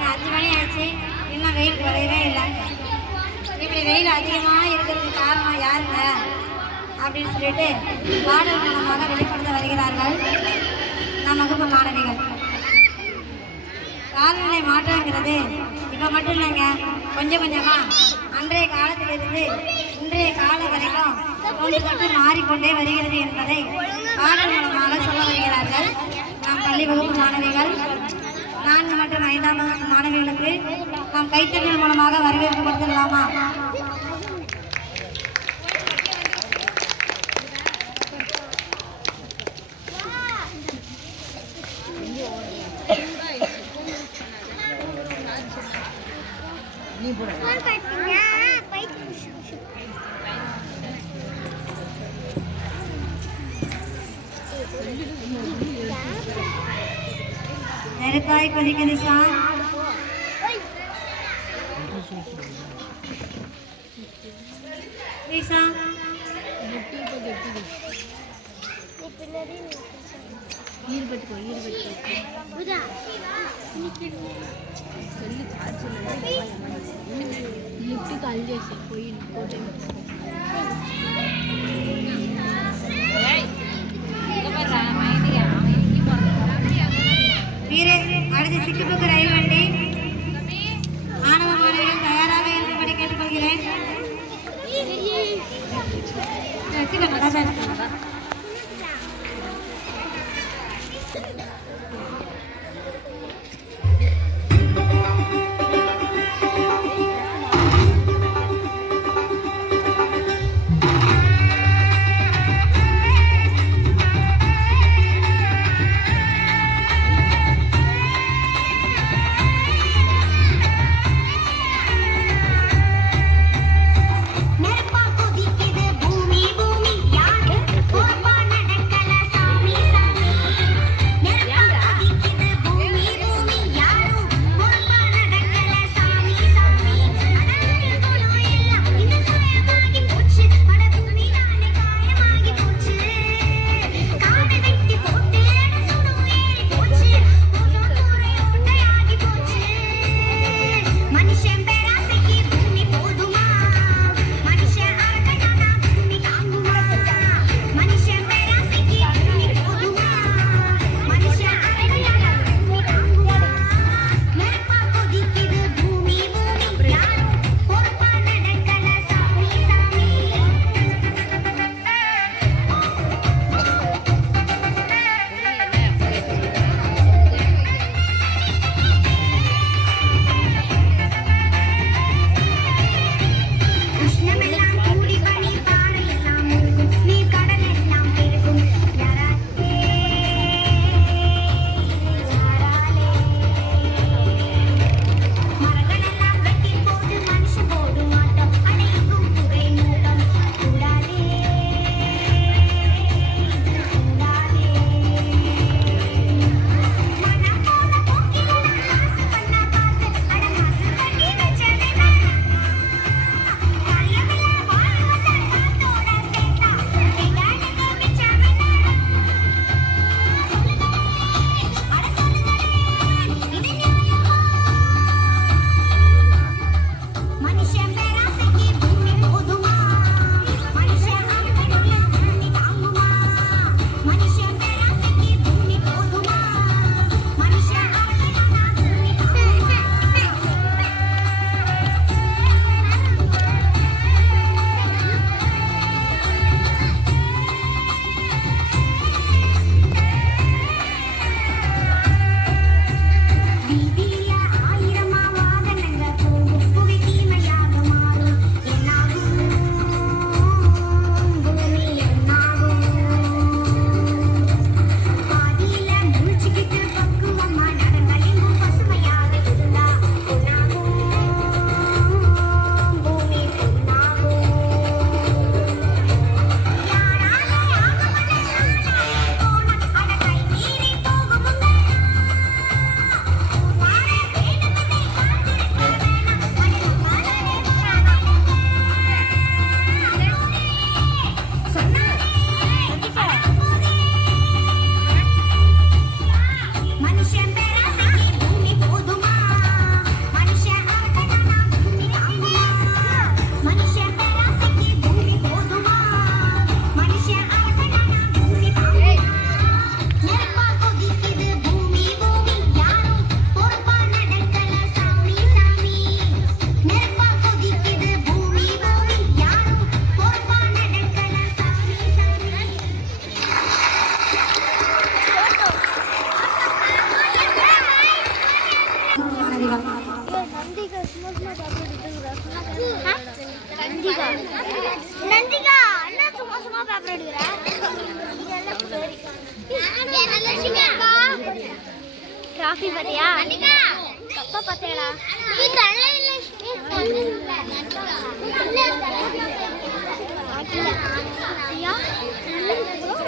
பாருங்க 5 மணி ஆயிடுச்சு, இன்னும் வெயில் குறையவே இல்லை. இப்படி வெயில் அதிகமாக இருக்கிறதுக்கு காரணம் யாருங்க அப்படின்னு சொல்லிட்டு பாடல் மூலமாக வெளிப்படுத்த வருகிறார்கள் நம் வகுப்பு மாணவிகள். காலநிலை மாற்றங்கிறது இப்போ மட்டும் இல்லைங்க, கொஞ்சம் கொஞ்சமாக அன்றைய காலத்திலிருந்து இன்றைய காலம் வரைக்கும் கொஞ்சம் கொஞ்சம் மாறிக்கொண்டே வருகிறது என்பதை பாடல் மூலமாக சொல்ல வருகிறார்கள் நம் பள்ளி வகுப்பு மாணவிகள். 4 மற்றும் 5ஆம் வகுப்பு மாணவிகளுக்கு நாம் கைத்தட்டல் மூலமாக வரவேற்பு கொடுத்துடலாமா? நெருப்பாய் கொதிக்குது சார். ஈசா வீரே, அடுத்து சிக்கிப்புக்கு ரயில் வண்டி. மாணவ மாணவிகள் தயாராக இருக்கும்படி கேட்டுக்கொள்கிறேன். நந்திகா நந்திகா அண்ணா சும்மா சும்மா பேப்பர் எடுக்கிறா டிராஃபி பாத்தியா கப்பா பாத்தியாடா நீ தள்ள இல்ல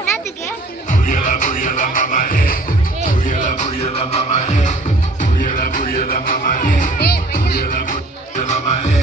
என்னத்துக்கு புரியல புரியல மாமா ஏ புரியல புரியல மாமா ஏ புரியல புரியல மாமா ஏ புரியல புரியல மாமா ஏ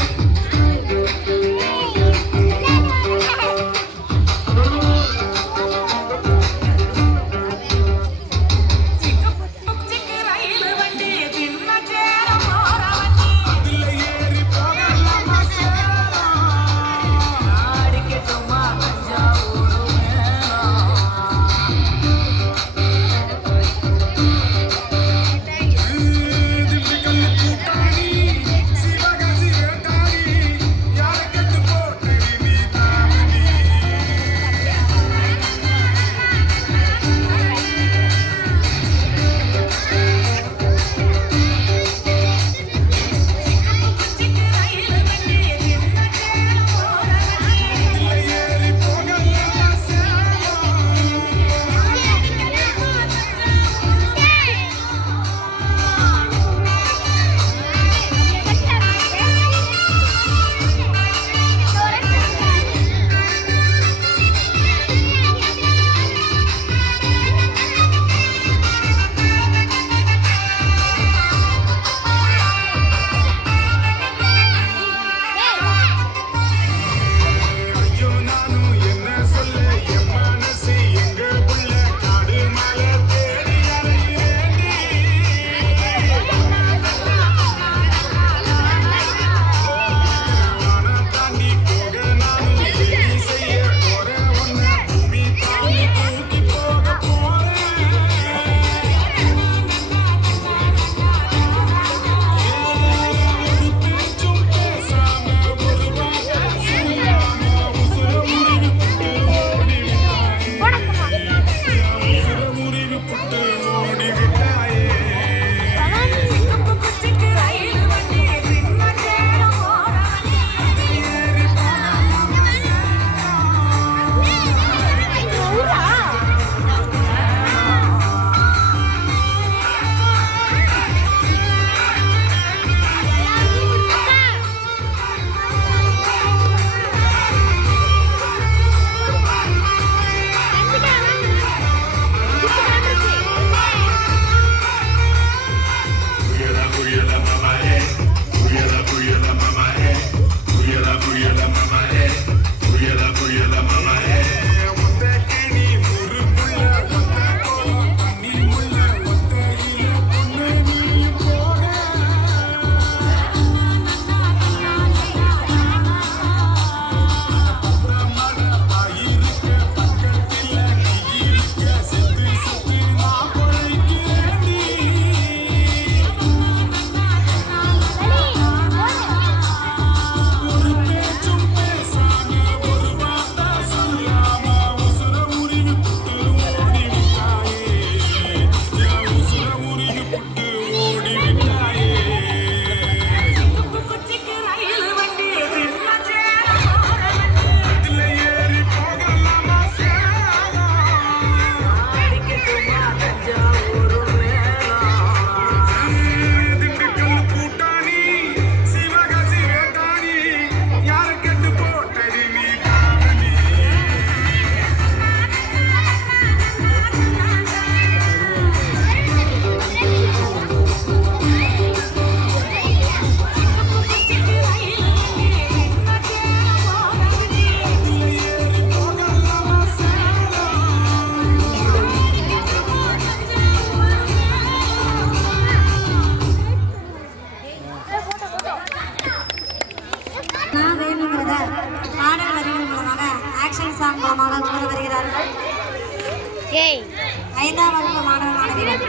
ஐந்தாம் வகுப்பு மாணவ மாணவிகள்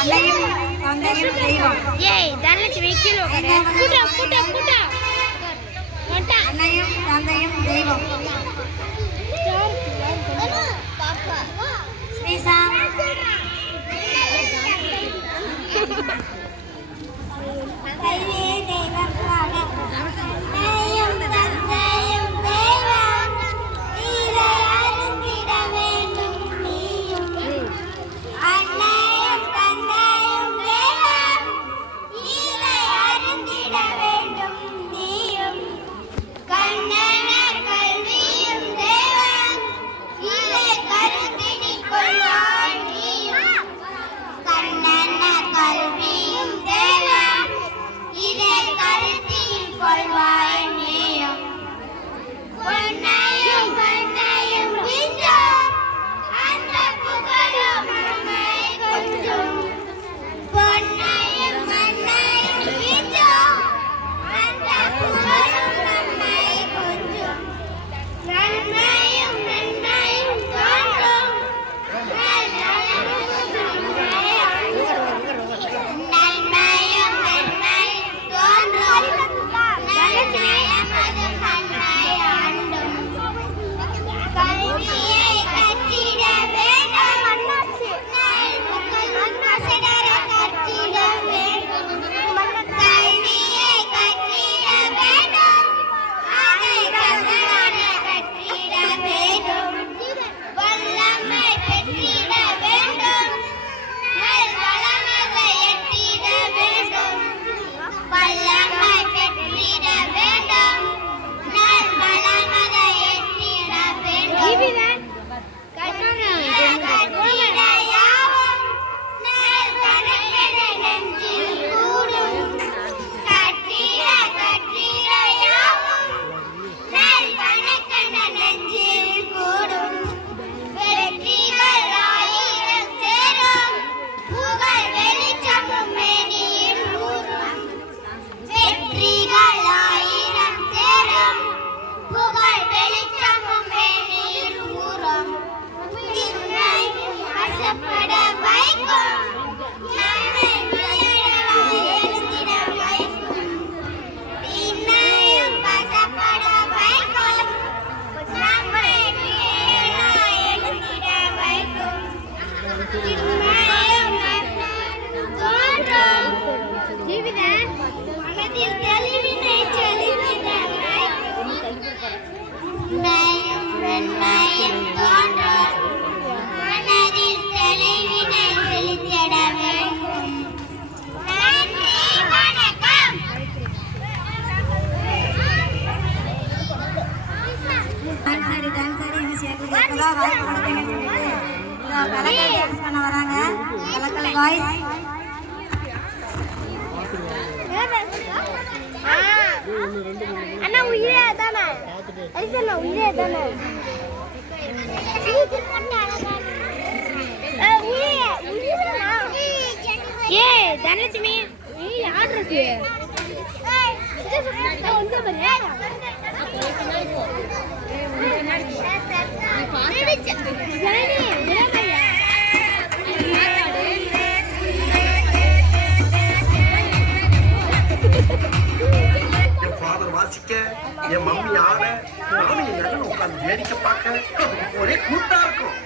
அன்னையும் தந்தையும் தெய்வம். அன்னையும் தந்தையும் தெய்வம். ஸ்ரீசாம் தெய்வம் மனதில் தெளிவினை செலுத்திடவே மயம் வெண்மயம் தோன்றும் மனதில் தெளிவினை செலுத்திட வேண்டும். நன்றி, வணக்கம். டான்ஸ் ஆடி இந்த சேர்த்து இப்பதான் வாய்ப்பு கொடுப்பீங்கன்னு சொல்லிட்டு கலக்கல் டான்ஸ் பண்ண வராங்க. கலக்கல் பாய்ஸ். அண்ணா உயிரே தானே அரிசல்ல உயிரே தானே ஏ தனலட்சுமி ஆடுறது வாசிக்க என் மம்மி ஆட நானும் என் நகன் உட்காந்து வேடிக்கை பார்க்க ஒரே கூட்டா இருக்கும்.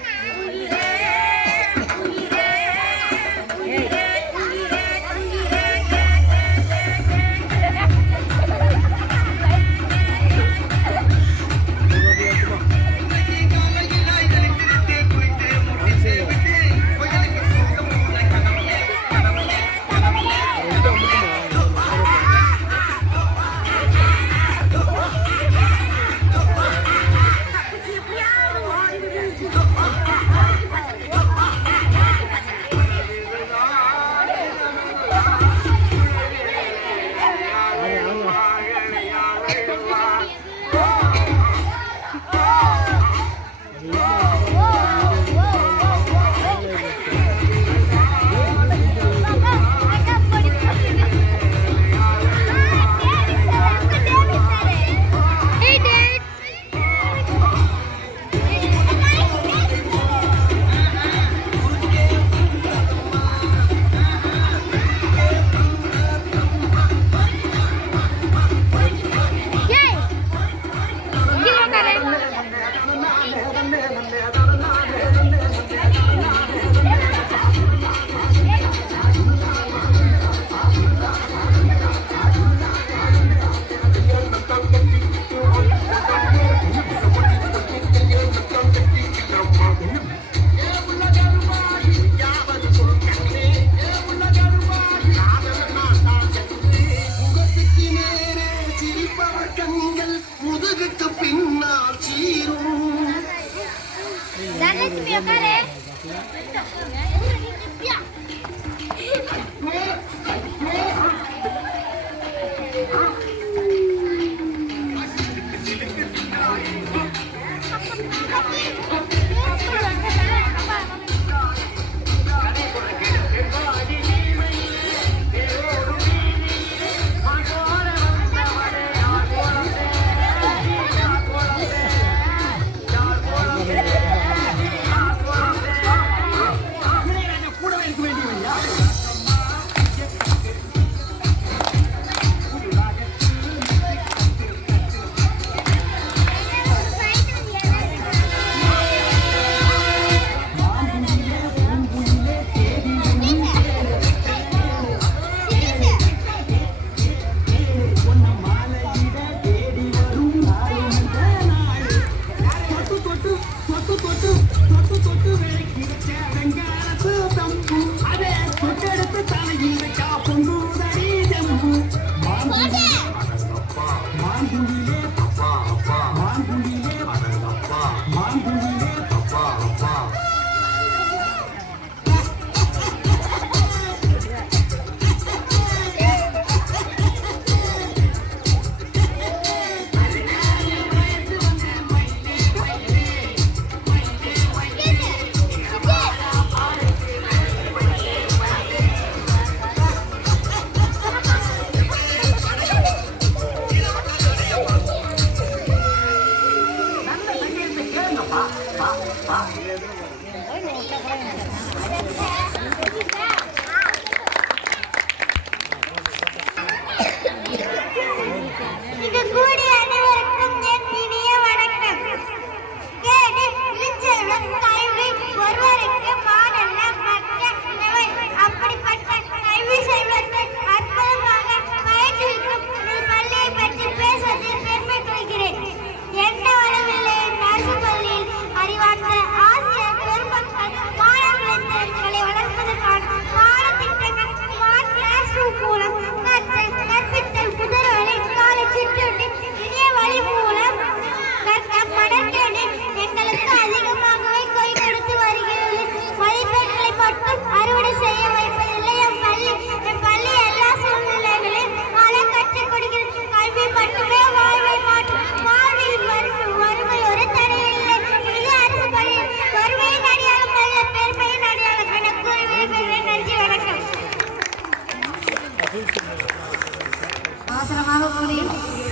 அவசரமாக கூடி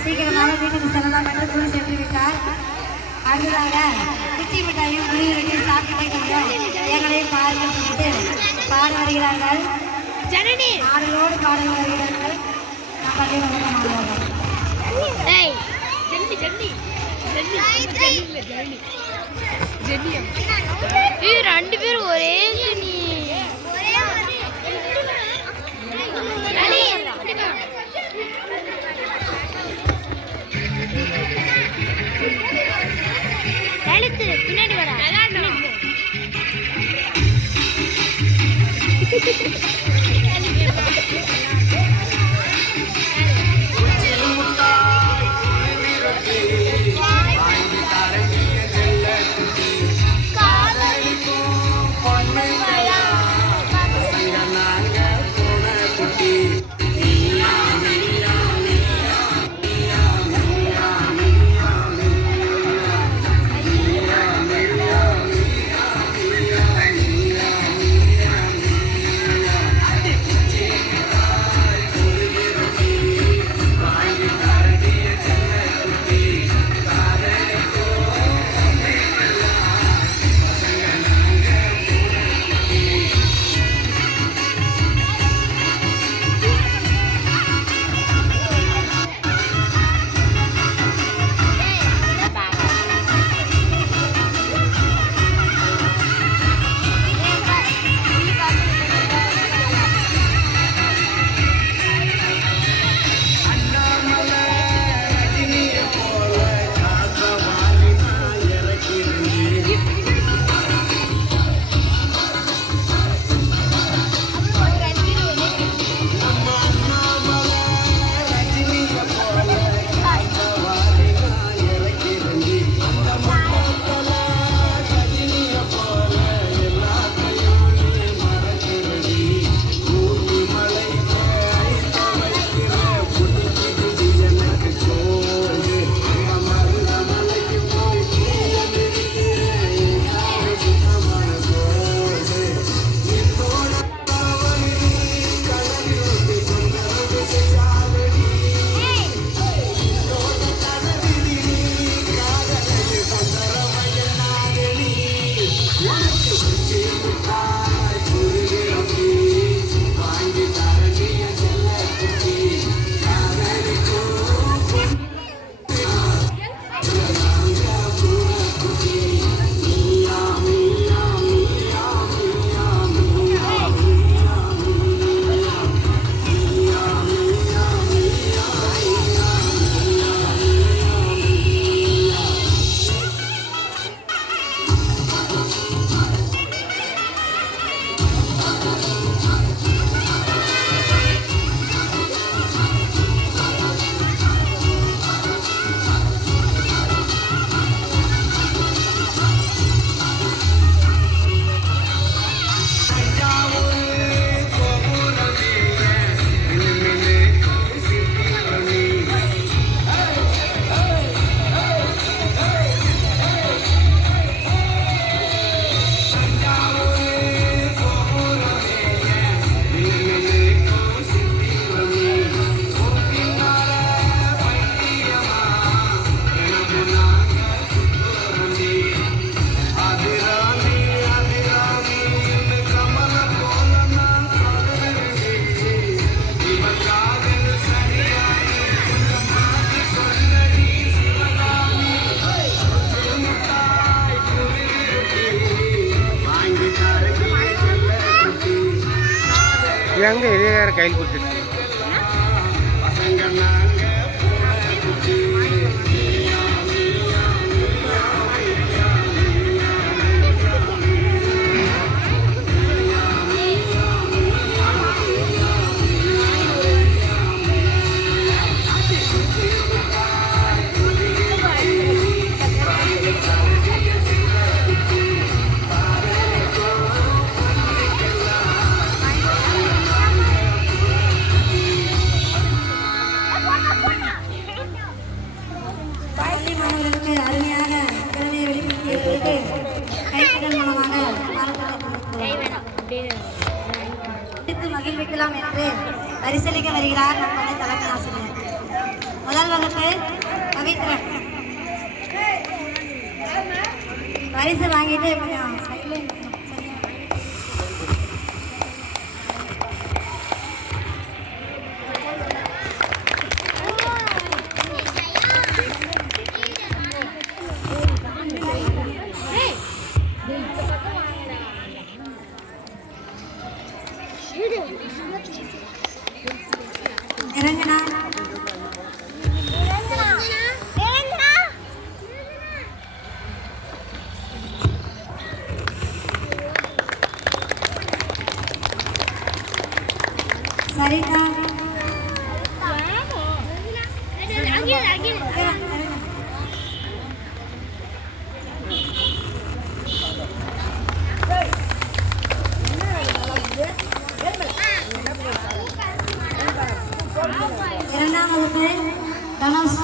சீக்கிரமாக வீட்டுக்கு செல்லலாம் என்று கூறி சென்று விட்டார். அடுத்ததாக குச்சி மிட்டாயும் குடியுரையும் சாப்பிட்டு கொஞ்சம் எங்களையும் பாருங்கள் சொல்லிட்டு பாட வருகிறார்கள். பாடலோடு பாடல் வருகிறார்கள். நான் பள்ளி மாணவர்கள் ரெண்டு பேரும் ஒரே பின்னாடி வர எங்கே இதே வேறு கையில் கொடுத்துருக்கு. அருமையாக திறமையை வெளிப்படுத்தியவர்களுக்கு கைத்தட்டல் மூலமாக மகிழ்விக்கலாம் என்று பரிசீலிக்க வருகிறார் நம் தலைமை ஆசிரியர். பவித்ரன். பரிசு வாங்கிட்டு கொஞ்சம் சைட்ல நிக்கணும். நிரஞ்சனா. சரிதா. இரண்டாம் வகுப்பு தனுஷ்.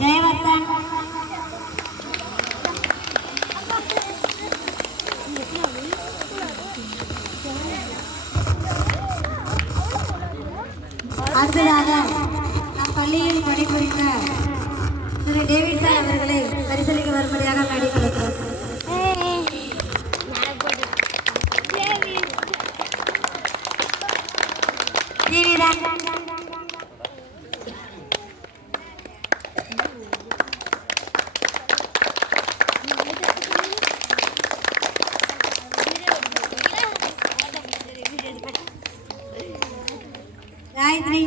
ஜெயவர்தன். அடுத்ததாக நம் பள்ளியில் பணிபுரிந்த திரு டேவிட் சார் அவர்களை பரிசீலிக்க வரும்படியாக நடிக்கிறார். ஜீவிதா. காயத்ரி.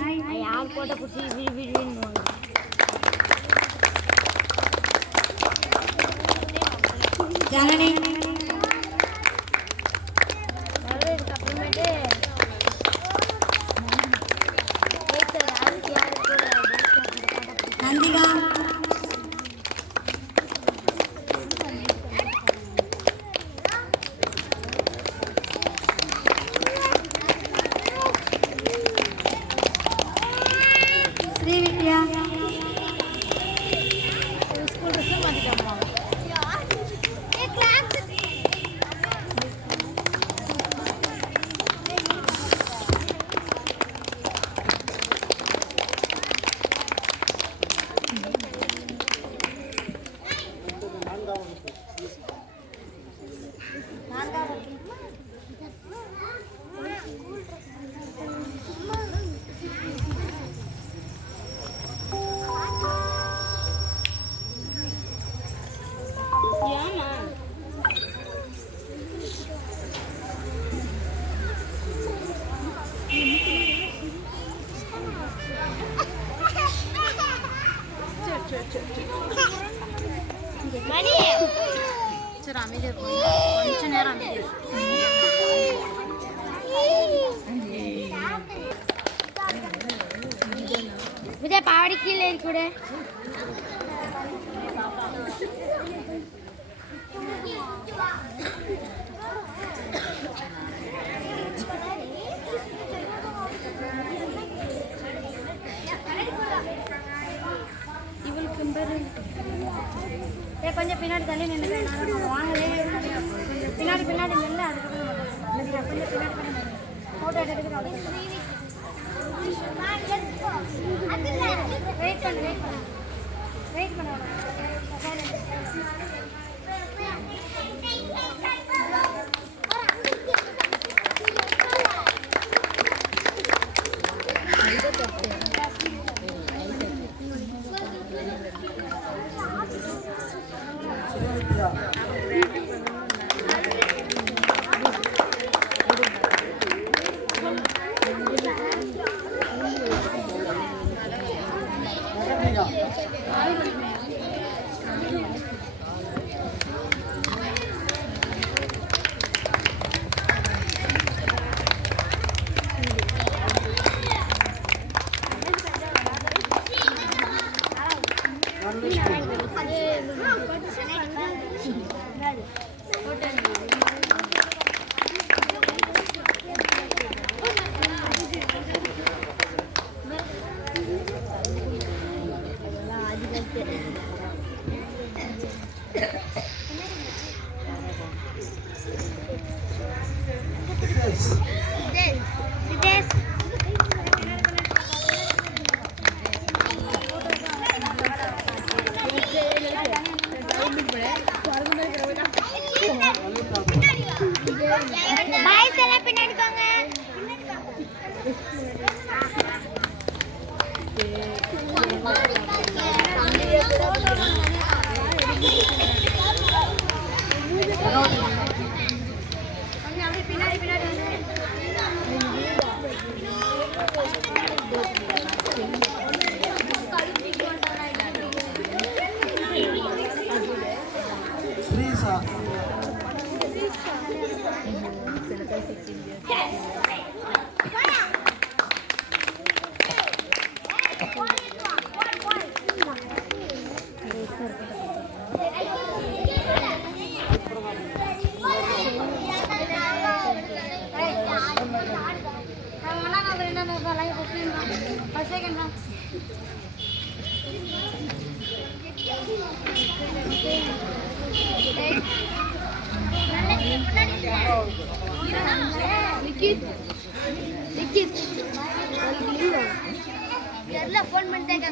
ஜனனி. நந்திகா. ஸ்ரீவித்யா. சரி அமைதியா இருக்கும். கொஞ்ச நேரம் அமைதியா விஜய் பாவடி கீழே கூட கொஞ்சம் பின்னாடி தள்ளி நின்று வாங்கலே பின்னாடி பின்னாடி நின்று அதுக்கப்புறம் கொஞ்சம் பின்னாடி ஃபோட்டோ எடுத்துக்கிட்டு வெயிட் பண்ணு வெயிட் பண்ண ஸ்ரீசா, ஃபோன் பண்ணிட்டேன்.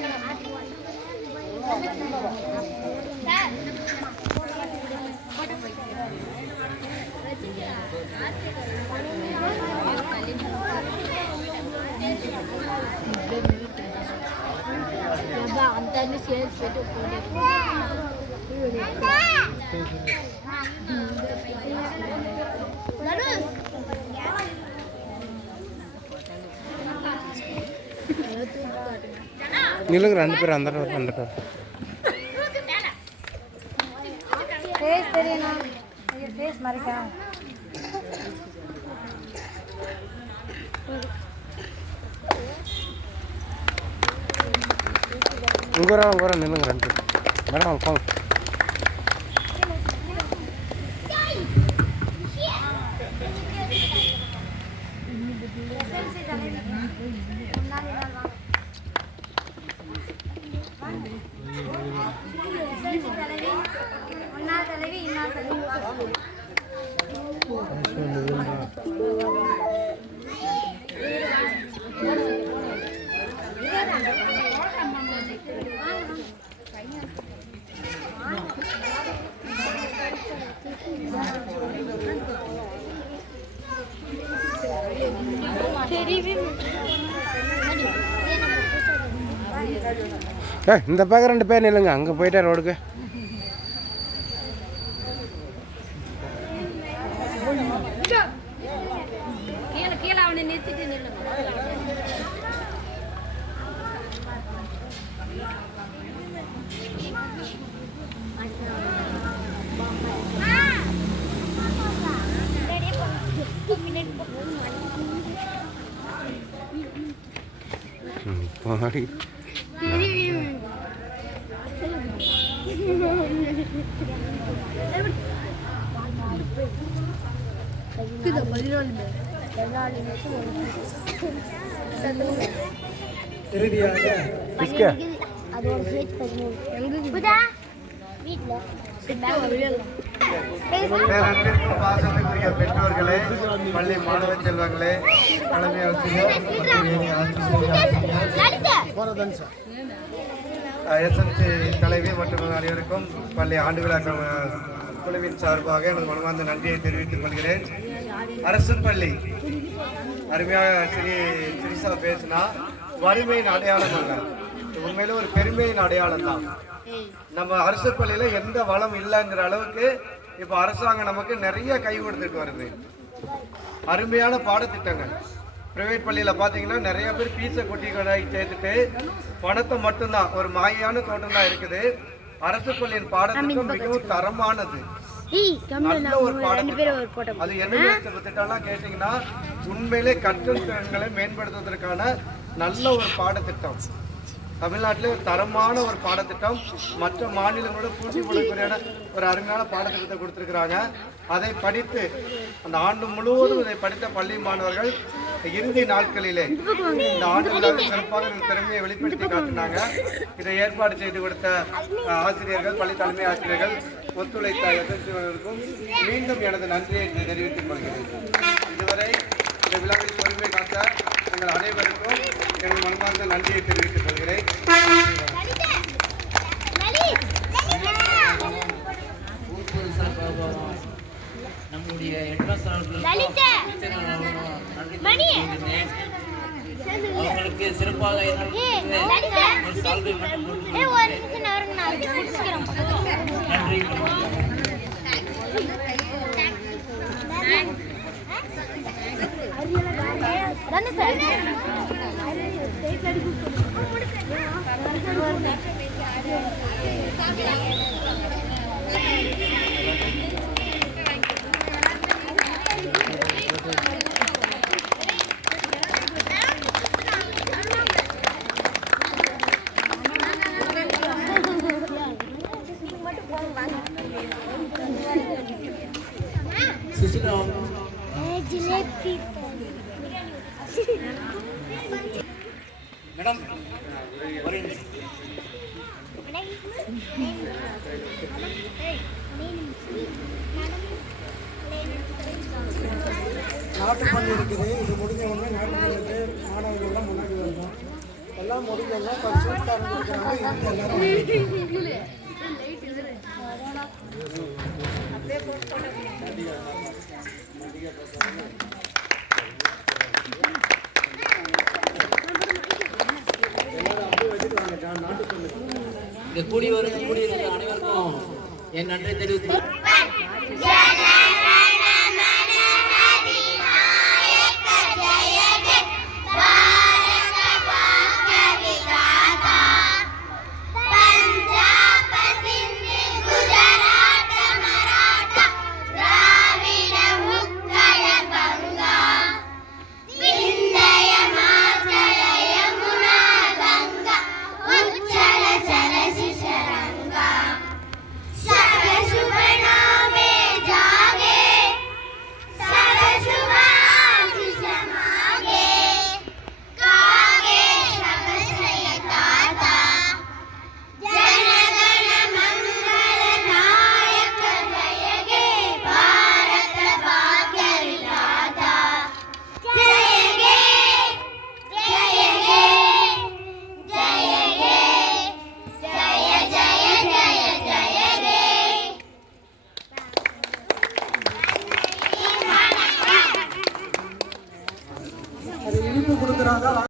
అంతా సేల్స్ పెట్టి நில்லுங்க 2 பேர் அந்த வந்துட்டார். ஃபேஸ் தெரியணும். இது ஃபேஸ் மறைக்கா. உங்க வர நில்லுங்க 2 பேர். மேடம் போங்க. இந்த பக்கம் 2 பேர் நில்லுங்க. அங்கே போயிட்டா ரோடுக்கு. கீழே அவனை நிறுத்திட்டு நில்லுங்க. பாடி இறுதியாக பாசத்துக்குரிய பெற்றோர்களே, பள்ளி மாணவ செல்வங்களே, தலைமை ஆசிரியர், எஸ்எம்சி தலைவி மற்றும் அனைவருக்கும் பள்ளி ஆண்டுவிழா குழுவின் சார்பாக எனது மனமார்ந்த நன்றியை தெரிவித்துக் கொள்கிறேன். அரசு பள்ளி அருமையாக சிறிசா பேசினா வறுமையின் அடையாளம் அல்ல, உண்மையில ஒரு பெருமையின் அடையாளம் தான். நம்ம அரசு பள்ளியில எந்த வளம் இல்லைங்கிற அளவுக்கு இப்ப அரசாங்கம் நமக்கு நிறைய கை கொடுத்துட்டு வருது. அருமையான பாடத்திட்டங்கள். பிரைவேட் பள்ளியில பாத்தீங்கன்னா நிறைய பேர் பீஸை கொட்டி சேர்த்துட்டு பணத்தை மட்டும்தான், ஒரு மாயான தோட்டம் தான் இருக்குது. அரசு பள்ளியின் பாடத்திட்டம் மிகவும் தரமானது, நல்ல ஒரு பாடத்திட்டம். அது என்ன திட்டம்லாம் கேட்டீங்கன்னா உண்மையிலே கற்றல் திறன்களை மேம்படுத்துவதற்கான நல்ல ஒரு பாடத்திட்டம். தமிழ்நாட்டிலே ஒரு தரமான ஒரு பாடத்திட்டம், மற்ற மாநிலங்களோட பூர்த்தி பண்ணக்கூடிய ஒரு அருமையான பாடத்திட்டத்தை கொடுத்துருக்குறாங்க. அதை படித்து அந்த ஆண்டு முழுவதும் இதை படித்த பள்ளி மாணவர்கள் இறுதி நாட்களிலே இந்த ஆண்டு விழாவில் சிறப்பாக திறமையை வெளிப்படுத்தி காட்டினாங்க. இதை ஏற்பாடு செய்து கொடுத்த ஆசிரியர்கள், பள்ளி தலைமை ஆசிரியர்கள், ஒத்துழைத்த எதிர்ப்புகளுக்கும் மீண்டும் எனது நன்றியை தெரிவித்துக் கொள்கிறேன். இதுவரை இந்த விழாவில் பொறுமை காத்த எங்கள் அனைவருக்கும் எனது மனமார்ந்த நன்றியை தெரிவித்துக் கொள்கிறேன். நம்முடைய ஹெட்மாஸ்டர் அவர்களுக்கு அவங்களுக்கு சிறப்பாக ஒரு சால்வை மட்டும் போட்டு நன்றி. சுசிலா மேடம் ஒரே நிமிஷம். நாட்டுப்பள்ளி இருக்குது. இது முடிஞ்ச உடனே நாட்டுப்பள்ளிக்கு மாணவர்கள்லாம் முன்னாடி வரணும். எல்லாம் முடிஞ்சோம்னா சூட்டாக இருக்கிறாங்க. இருந்து எல்லாரும் இங்க கூடியிருந்த அனைவருக்கும் என் நன்றி தெரிவித்து அது இனிப்பு கொடுக்குறாங்க.